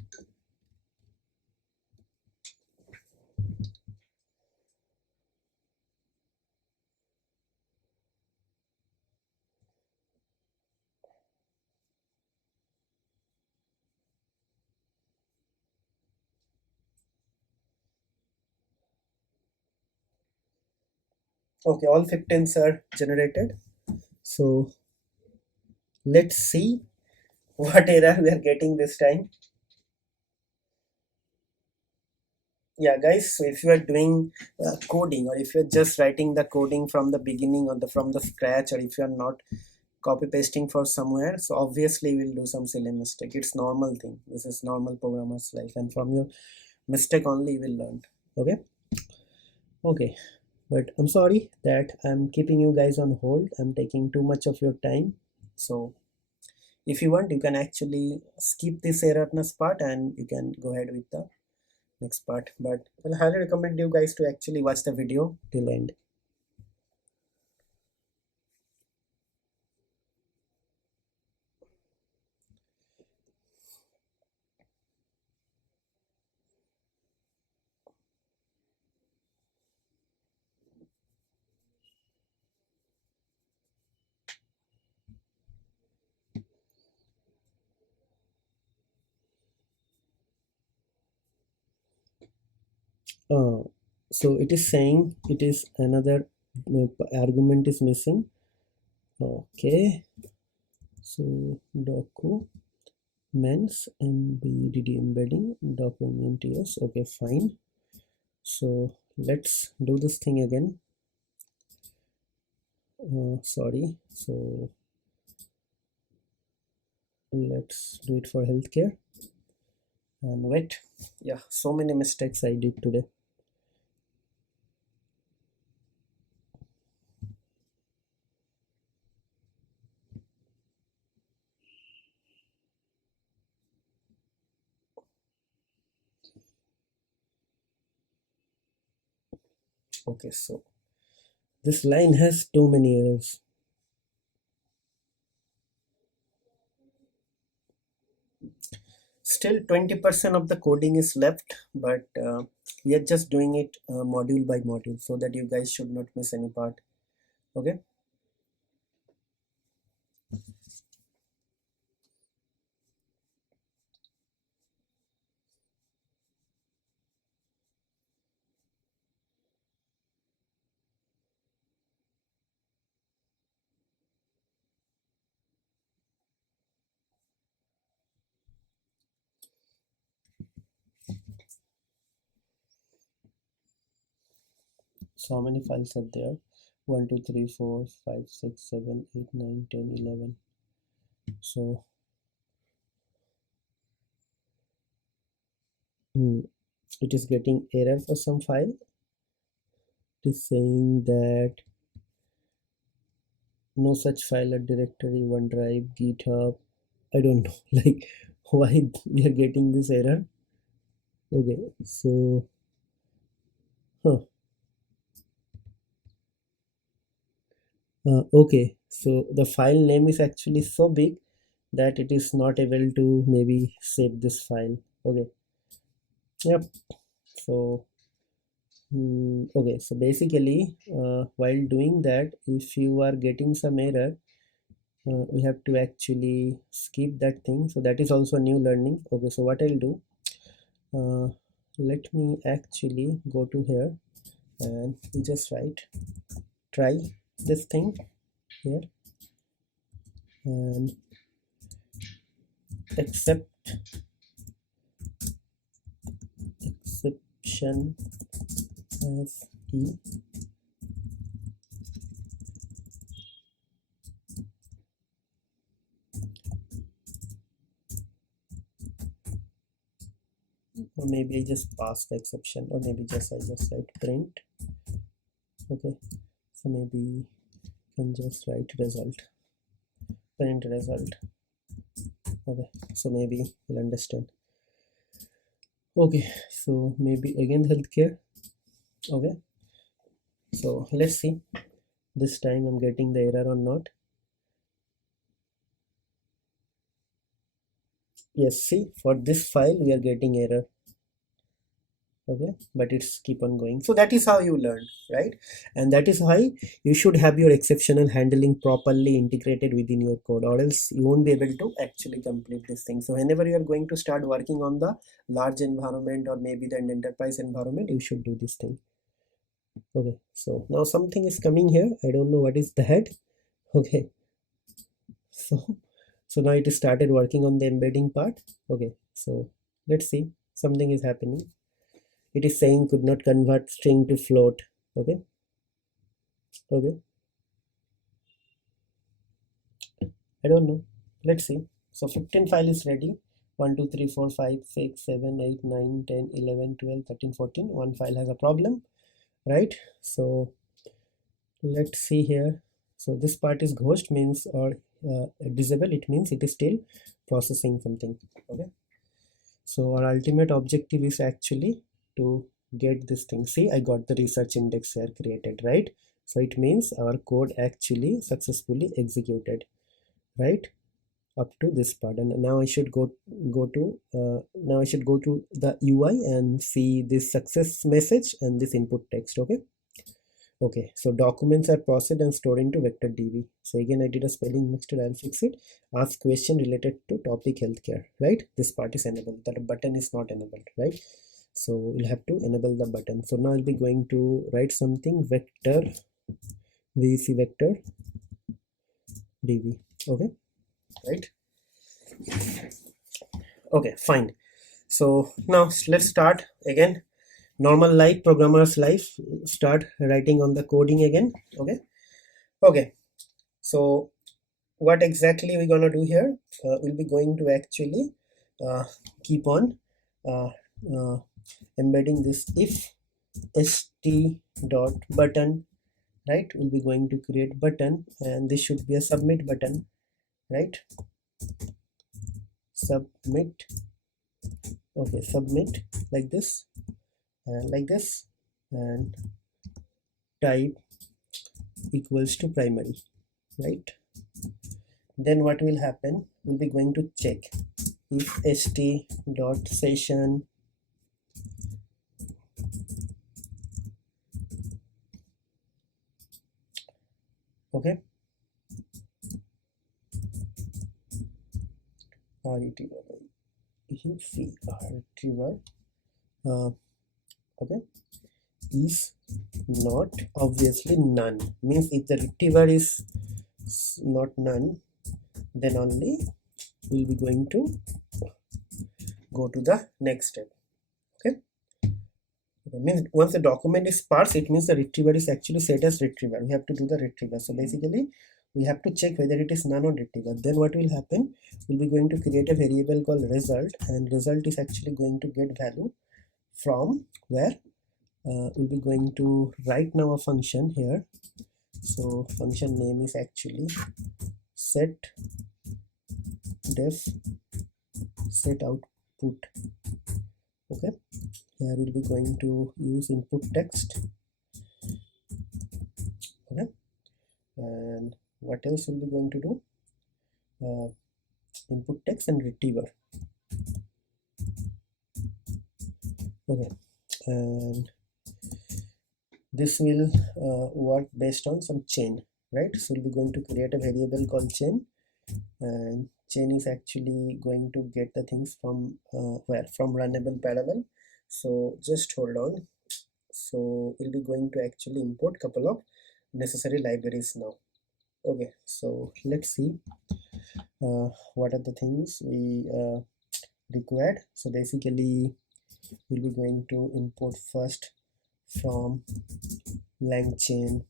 Okay, all 15s are generated. So let's see what error we are getting this time. Yeah, guys, so if you are doing coding, or if you're just writing the coding from the beginning, or from the scratch, or if you are not copy pasting for somewhere, so obviously we'll do some silly mistake. It's normal thing. This is normal programmer's life, and from your mistake only you will learn. Okay. Okay, but I'm sorry that I'm keeping you guys on hold. I'm taking too much of your time. So if you want, you can actually skip this errorness part and you can go ahead with the next part, but I'll highly recommend you guys to actually watch the video till end. uh, so it is saying it is another argument is missing. Okay, so documents mbdd embedding document, yes, okay, fine. So let's do this thing again. Sorry, so let's do it for healthcare. And wait, yeah, so many mistakes I did today. Okay, so this line has too many errors. Still 20% of the coding is left, but we are just doing it module by module so that you guys should not miss any part. Okay. So how many files are there? 1 2 3 4 5 6 7 8 9 10 11. So it is getting error for some file. It is saying that no such file or directory, OneDrive, GitHub. I don't know like why we are getting this error. Okay, so okay, so the file name is actually so big that it is not able to maybe save this file. Okay, yep. So okay, so basically while doing that, if you are getting some error, we have to actually skip that thing. So that is also new learning. Okay, so what I'll do, let me actually go to here and we just write try this thing here and accept exception as e. Or maybe I just pass the exception, or maybe just I just write print. Okay, so maybe you can just write result, print result. Okay, so maybe you'll understand. Okay, so maybe again healthcare. Okay, so let's see this time I'm getting the error or not. Yes, see, for this file we are getting error. Okay, but it's keep on going. So that is how you learn, right? And that is why you should have your exceptional handling properly integrated within your code, or else you won't be able to actually complete this thing. So whenever you are going to start working on the large environment or maybe the enterprise environment, you should do this thing. Okay, so now something is coming here. I don't know what is that. Okay, so now it started working on the embedding part. Okay, so let's see, something is happening. It is saying could not convert string to float. Okay, okay, I don't know. Let's see. So 15 file is ready. 1 2 3 4 5 6 7 8 9 10 11 12 13 14. One file has a problem, right? So let's see here. So this part is ghost, means, or disable, it means it is still processing something. Okay, so our ultimate objective is actually to get this thing. See, I got the research index here created, right? So it means our code actually successfully executed, right, up to this part. And now I should go to the UI and see this success message and this input text. Okay, okay, so documents are processed and stored into vector db. So again, I did a spelling mistake. I'll fix it. Ask question related to topic healthcare, right? This part is enabled, that button is not enabled, right? So we'll have to enable the button. So now I'll be going to write something vector vec vector db. Okay, right? Okay, fine. So now let's start again. Normal life, programmer's life. Start writing on the coding again. Okay, okay. So what exactly we're gonna do here? We'll be going to actually keep on uh, uh, embedding this if st dot button, right? We'll be going to create button, and this should be a submit button, right? Submit. Okay, submit like this and like this, and type equals to primary, right? Then what will happen, we'll be going to check if st dot session okay retriever okay is not obviously none, means if the retriever is not none, then only we'll be going to go to the next step. Okay, it means once the document is parsed, it means the retriever is actually set as retriever. We have to do the retriever. So basically we have to check whether it is none or retriever. Then what will happen, we'll be going to create a variable called result, and result is actually going to get value from where we'll be going to write now a function here. So function name is actually set def set output. Okay, here we'll be going to use input text. Okay, and what else we'll be going to do, input text and retriever. Okay, and this will work based on some chain, right? So we'll be going to create a variable called chain, and chain is actually going to get the things from where, from runnable parallel. So just hold on. So we'll be going to actually import couple of necessary libraries now. Okay, so let's see what are the things we required. So basically we'll be going to import first from Langchain.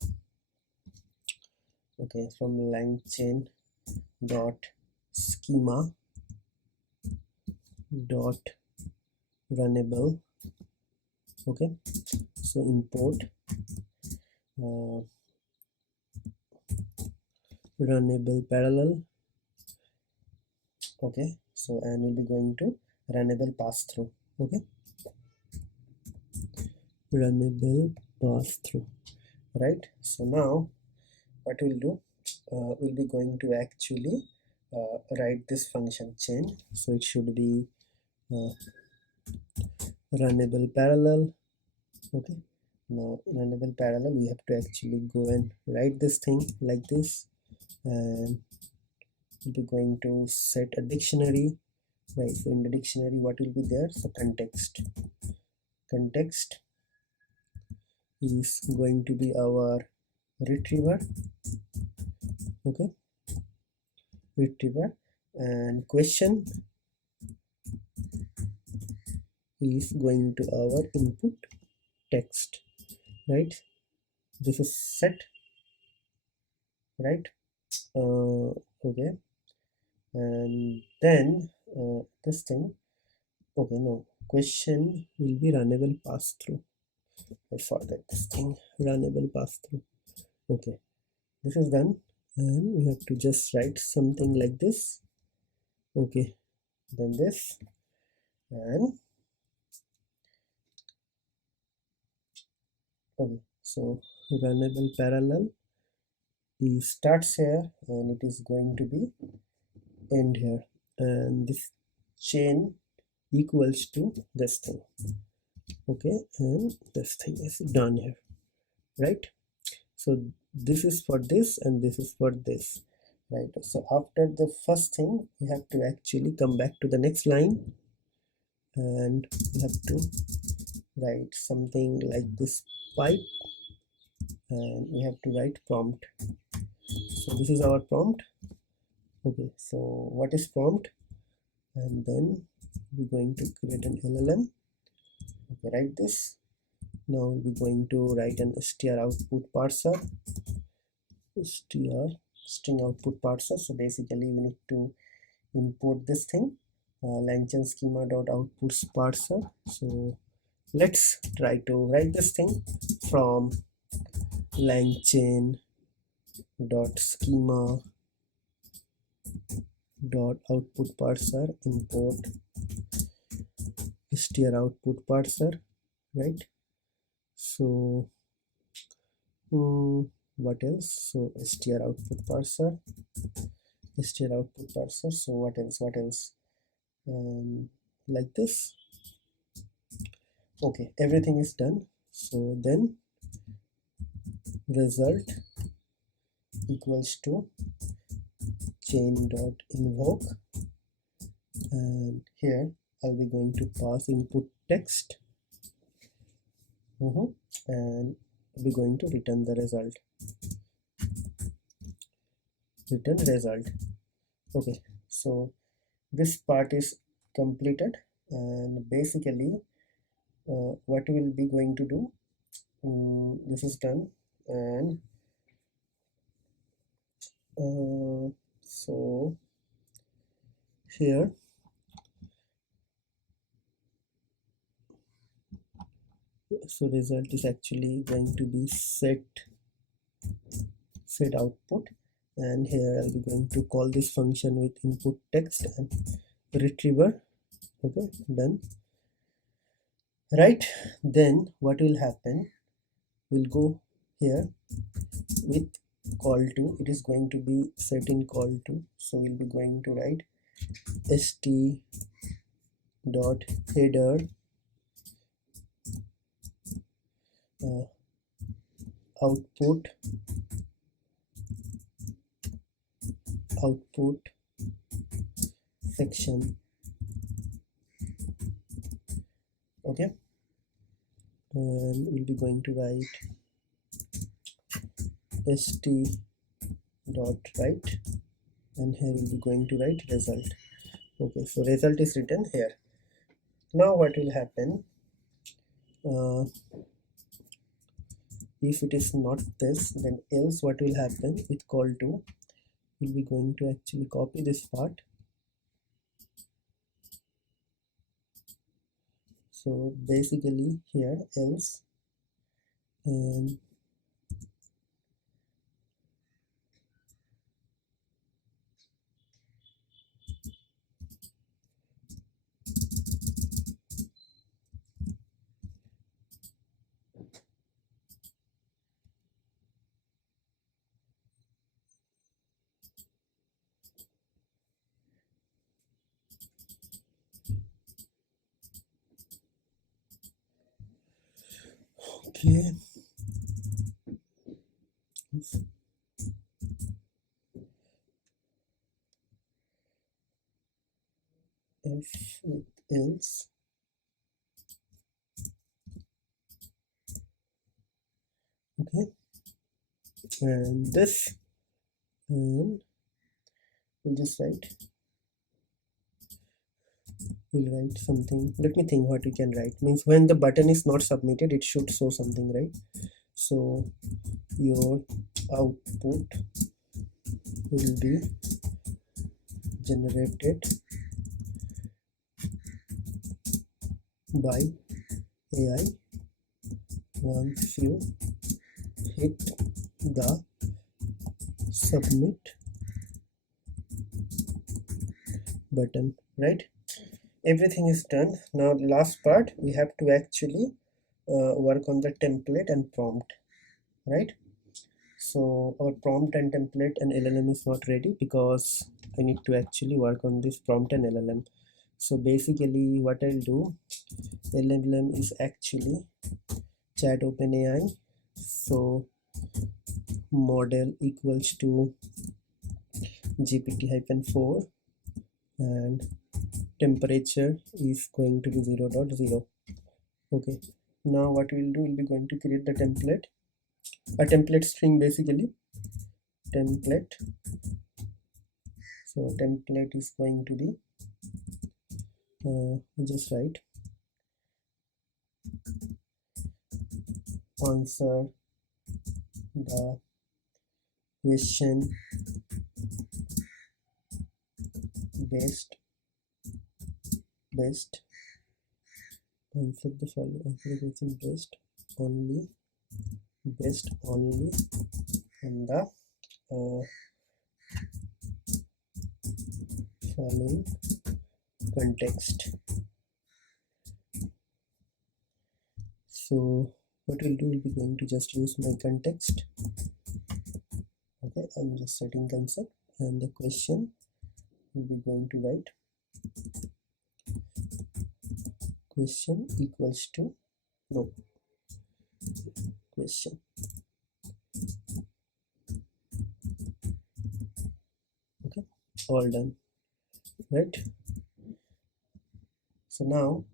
Okay, from Langchain dot schema dot runnable. Okay, so import runnable parallel. Okay, so and we'll be going to runnable pass through. Okay, runnable pass through, right? So now what we'll do, we'll be going to actually write this function chain. So it should be runnable parallel. Okay, now runnable parallel, we have to actually go and write this thing like this, and we'll be going to set a dictionary, right? So in the dictionary what will be there, so context is going to be our retriever. Okay, retriever, and question is going to our input text, right? This is set, right? Okay, and then this thing, okay, no, question will be runnable pass through. I forgot this thing, runnable pass through. Okay, this is done, and we have to just write something like this. Okay, then this, and okay, so runnable parallel is starts here and it is going to be end here, and this chain equals to this thing. Okay, and this thing is done here, right? So this is for this and this is for this, right? So after the first thing we have to actually come back to the next line, and we have to write something like this pipe, and we have to write prompt. So this is our prompt. Okay, so what is prompt? And then we're going to create an LLM. Okay, write this. Now we're going to write an str output parser, string output parser. So basically we need to import this thing, Langchain schema.outputs parser. So let's try to write this thing from Langchain schema output parser import str output parser, right? So what else? So str output parser. So what else? Like this. Okay, everything is done. So then result equals to chain.invoke, and here I'll be going to pass input text, and we're going to return the result. Okay, so this part is completed, and basically what we'll be going to do, this is done, and so here so result is actually going to be set output, and here I'll be going to call this function with input text and retriever. Okay, done, right? Then what will happen, we'll go here with call to, it is going to be set in call to, so we'll be going to write st dot header output section. Okay, and we'll be going to write st dot write, and here we'll be going to write result. Okay, so result is written here. Now what will happen, if it is not this, then else what will happen with call to, we'll be going to actually copy this part. So basically here else, and okay, if with else, and this, and we'll just we'll write something. Let me think what we can write. Means when the button is not submitted, it should show something, right? So your output will be generated by AI once you hit the submit button, right? Everything is done. Now the last part, we have to actually work on the template and prompt, right? So our prompt and template and LLM is not ready because I need to actually work on this prompt and LLM. So basically what I'll do, LLM is actually chat OpenAI. So model equals to GPT-4 and temperature is going to be 0.0. Okay, now what we'll do, we'll be going to create the template, a template string basically, template. So template is going to be just write answer the question based answer the following, answer the question based only on the following context. So what we'll do, we'll be going to just use my context. Okay, I'm just setting concept, and the question will be going to write question equals to no question. Okay, all done, right? So now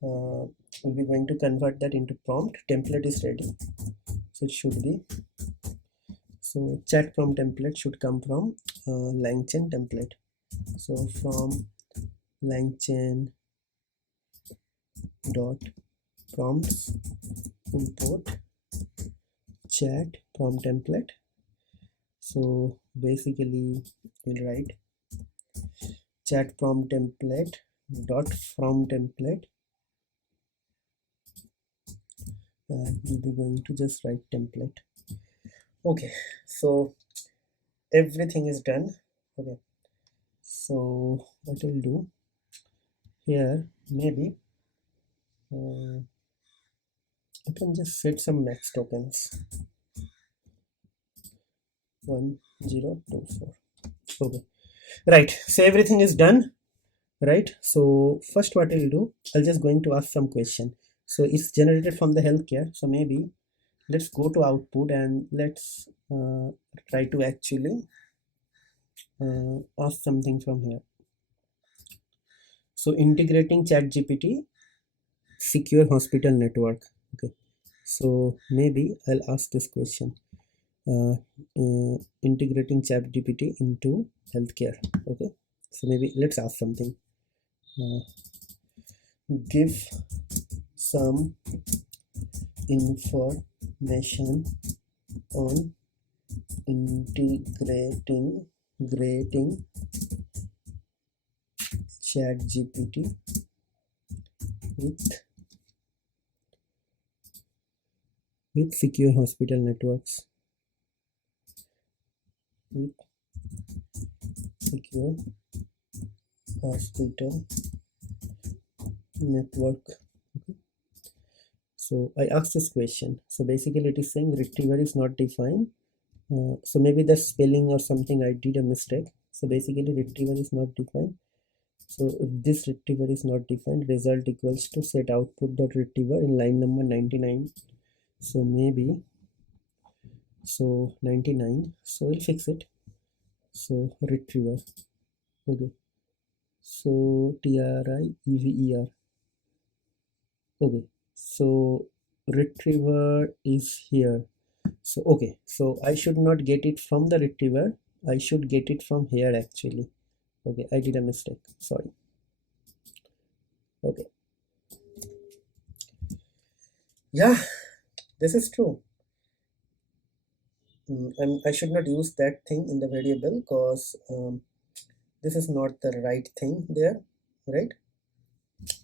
we'll be going to convert that into prompt. Template is ready, so it should be, so chat prompt template should come from Langchain template. So from Langchain dot prompts import chat prompt template. So basically we'll write chat prompt template dot from template, and we'll be going to just write template. Okay, so everything is done. Okay, so what we'll do here, maybe I can just set some max tokens 1024. Okay, right, so everything is done, right? So first what I'll do, I'll just going to ask some question. So it's generated from the healthcare, so maybe let's go to output and let's try to actually ask something from here. So integrating chat GPT secure hospital network. Okay, so maybe I'll ask this question, integrating chat GPT into healthcare. Okay, so maybe let's ask something, give some information on integrating chat GPT with secure hospital networks, with secure hospital network. Okay, so I asked this question. So basically it is saying retriever is not defined. So maybe the spelling or something, I did a mistake. So basically retriever is not defined. So if this retriever is not defined, result equals to set output dot retriever in line number 99. So maybe, so 99, so we'll fix it. So retriever. Okay, so TRIEVER. Okay, so retriever is here. So okay, so I should not get it from the retriever, I should get it from here actually. Okay, I did a mistake, sorry. Okay, yeah, this is true. And I should not use that thing in the variable because this is not the right thing there, right?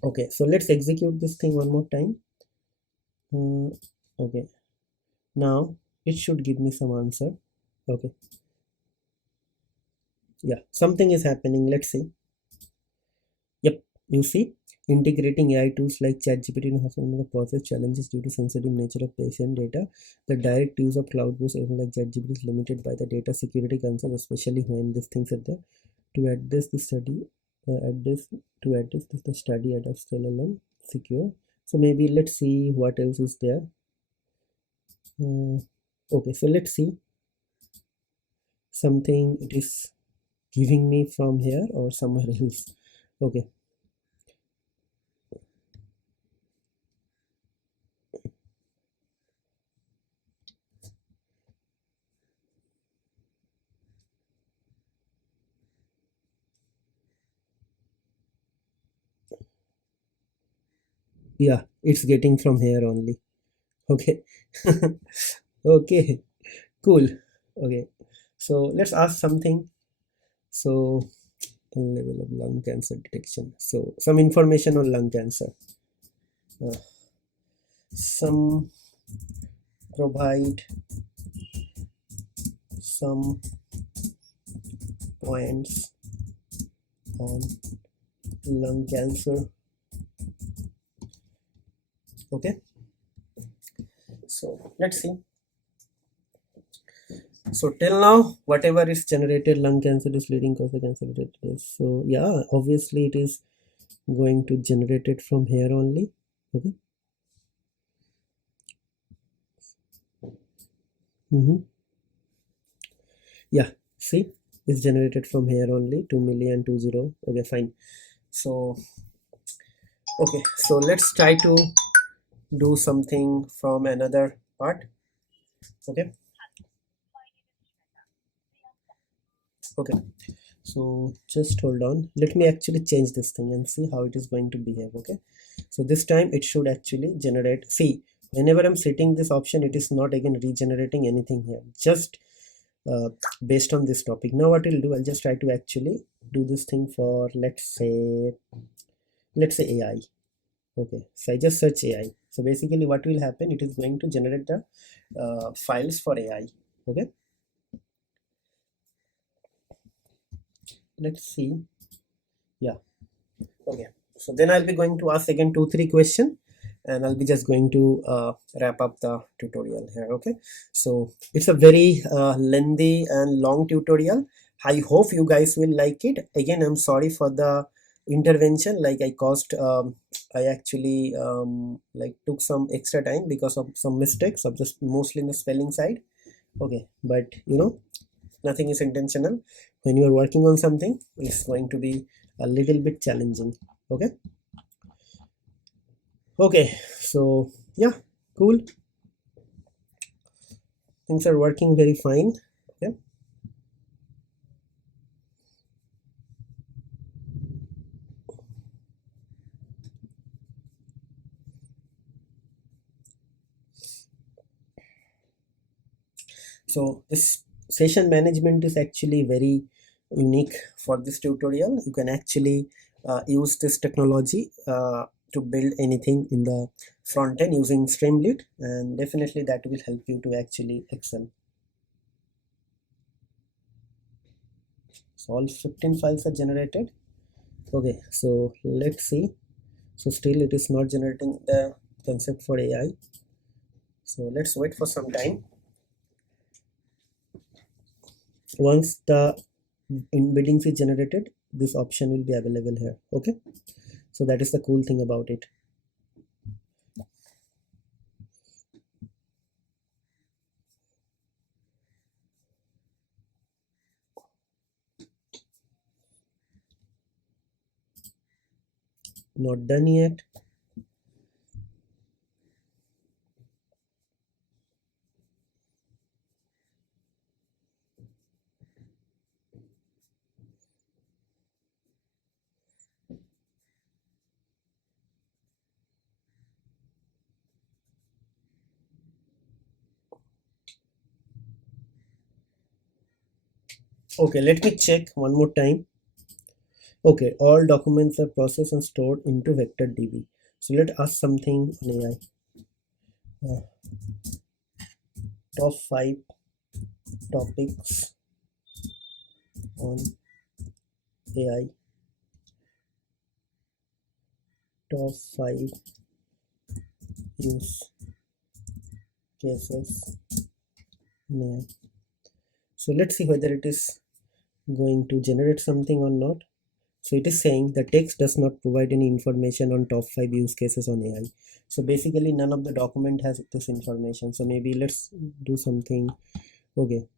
Okay, so let's execute this thing one more time. Okay, now it should give me some answer. Okay, yeah, something is happening, let's see. Yep, you see, integrating AI tools like ChatGPT in hospital process challenges due to sensitive nature of patient data. The direct use of cloud-based AI like ChatGPT is limited by the data security concerns, especially when these things are there. To address the study, address this, the study adopts LLM secure. So maybe let's see what else is there. Okay, so let's see something it is giving me from here or somewhere else. Okay, yeah, it's getting from here only. Okay. Okay, cool. Okay, so let's ask something. So level of lung cancer detection, so some information on lung cancer. uh, some provide some points on lung cancer. Okay, so let's see. So till now, whatever is generated, lung cancer is leading cause of cancer related deaths. So yeah, obviously it is going to generate it from here only. Okay. Yeah, see, it's generated from here only, 2 million 20. Okay, fine. So okay, so let's try to do something from another part. Okay, okay, so just hold on, let me actually change this thing and see how it is going to behave. Okay, so this time it should actually generate. See, whenever I'm setting this option, it is not again regenerating anything here, just based on this topic. Now what we'll do, I'll just try to actually do this thing for, let's say AI. Okay, so I just search AI. So basically what will happen, it is going to generate the files for AI. Okay, let's see. Yeah, okay, so then I'll be going to ask again 2-3 questions, and I'll be just going to wrap up the tutorial here. Okay, so it's a very lengthy and long tutorial. I hope you guys will like it. Again, I'm sorry for the intervention, like I actually like took some extra time because of some mistakes of just mostly in the spelling side. Okay, but nothing is intentional. When you are working on something, it's going to be a little bit challenging. Okay, okay, so yeah, cool, things are working very fine. Okay, so this session management is actually very unique for this tutorial. You can actually use this technology to build anything in the front end using Streamlit, and definitely that will help you to actually excel. So all 15 files are generated. Okay, so let's see. So still it is not generating the concept for AI, so let's wait for some time. Once the embeddings is generated, this option will be available here. Okay, so that is the cool thing about it. Not done yet. Okay, let me check one more time. Okay, all documents are processed and stored into vector DB. So let us something on AI. Uh, top 5 topics on AI. Top 5 use cases in AI. So let's see whether it is going to generate something or not. So it is saying the text does not provide any information on top 5 use cases on AI. So basically none of the document has this information. So maybe let's do something. Okay,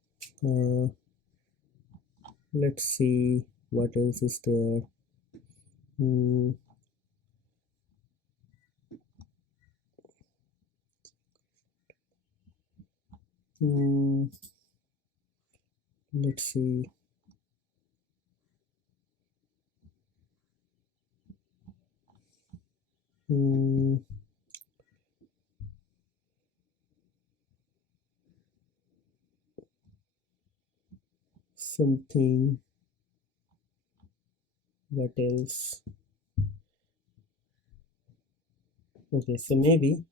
let's see what else is there. Let's see. Something. What else? Okay, so maybe,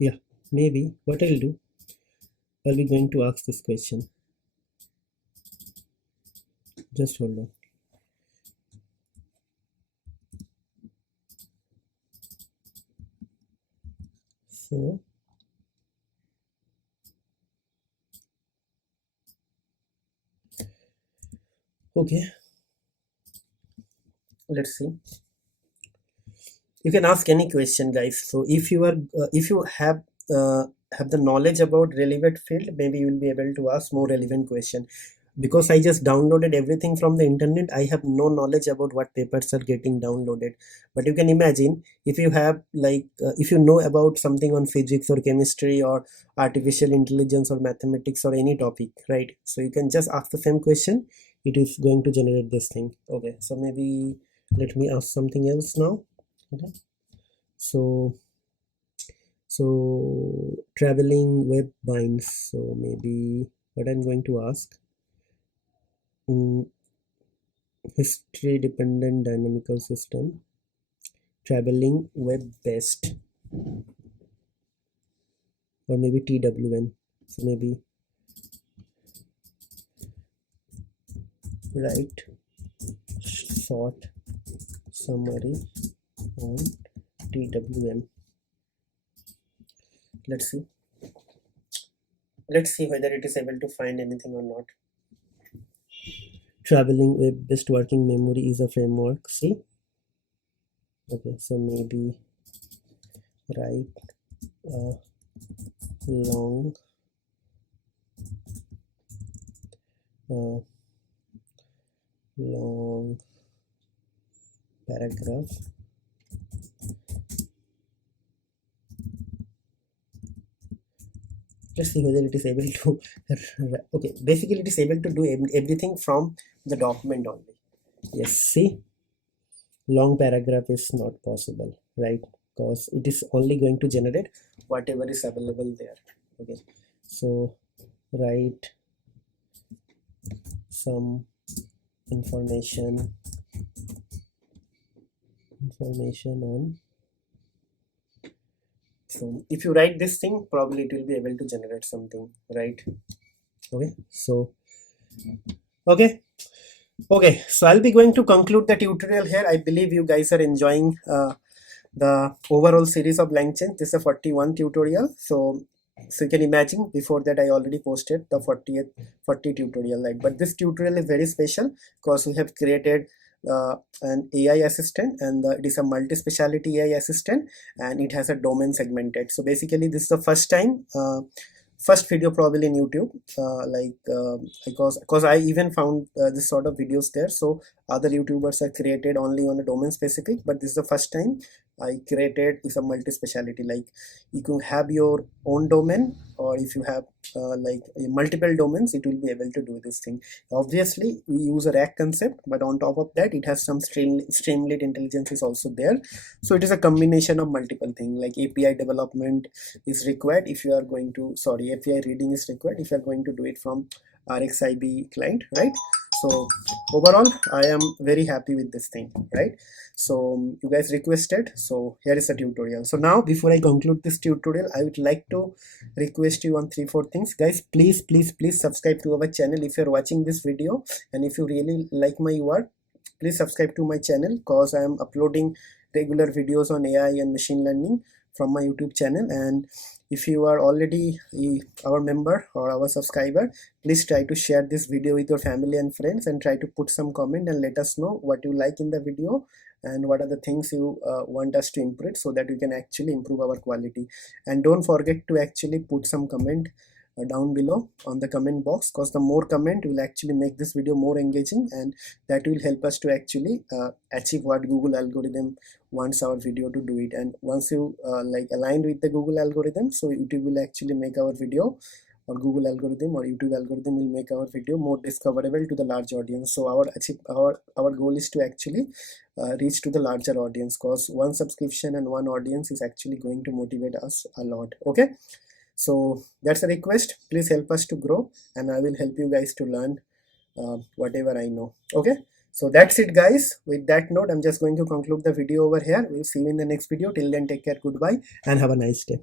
yeah, maybe what I'll do, I'll be going to ask this question. Just hold on. So okay, let's see. You can ask any question, guys. So if you are if you have the knowledge about relevant field, maybe you will be able to ask more relevant question. Because I just downloaded everything from the internet, I have no knowledge about what papers are getting downloaded. But you can imagine, if you have like if you know about something on physics or chemistry or artificial intelligence or mathematics or any topic, right? So you can just ask the same question, it is going to generate this thing. Okay, so maybe let me ask something else now. Okay, so traveling web binds. So maybe what I'm going to ask, history dependent dynamical system, traveling web based, or maybe TWN. So maybe write short summary on TWM. Let's see whether it is able to find anything or not. Traveling web based working memory is a framework. See, okay, so maybe write long long paragraph let's see whether it is able to okay, basically it is able to do everything from the document only. Yes, see, long paragraph is not possible, right? Because it is only going to generate whatever is available there. Okay, so write some information on. So if you write this thing, probably it will be able to generate something, right? Okay, so okay, so I'll be going to conclude the tutorial here. I believe you guys are enjoying the overall series of Langchain. This is a 41 tutorial. So you can imagine, before that I already posted the 40 tutorial, like, but this tutorial is very special because we have created an AI assistant, and it is a multi-speciality AI assistant, and it has a domain segmented. So basically this is the first time, first video probably in YouTube, because I even found this sort of videos there. So other YouTubers are created only on a domain specific, but this is the first time I created is a multi-speciality. Like, you can have your own domain or if you have like multiple domains, it will be able to do this thing. Obviously we use a rack concept, but on top of that it has some streamlit intelligence is also there. So it is a combination of multiple things, like API development is required if you are going to, sorry, API reading is required if you are going to do it from RxIB client, right? So overall I am very happy with this thing, right? So you guys requested, so here is the tutorial. So now before I conclude this tutorial, I would like to request you on 3-4 things. Guys, please subscribe to our channel if you're watching this video, and if you really like my work, please subscribe to my channel, because I am uploading regular videos on AI and machine learning from my YouTube channel. And if you are already our member or our subscriber, please try to share this video with your family and friends, and try to put some comment and let us know what you like in the video and what are the things you want us to improve, so that we can actually improve our quality. And don't forget to actually put some comment down below on the comment box, because the more comment will actually make this video more engaging, and that will help us to actually achieve what Google algorithm wants our video to do it. And once you like aligned with the Google algorithm, so YouTube will actually make our video, or Google algorithm or YouTube algorithm will make our video more discoverable to the large audience. So our goal is to actually reach to the larger audience, because one subscription and one audience is actually going to motivate us a lot. Okay, so that's a request. Please help us to grow, and I will help you guys to learn whatever I know. Okay, so that's it guys. With that note, I'm just going to conclude the video over here. We'll see you in the next video. Till then, take care, goodbye, and have a nice day.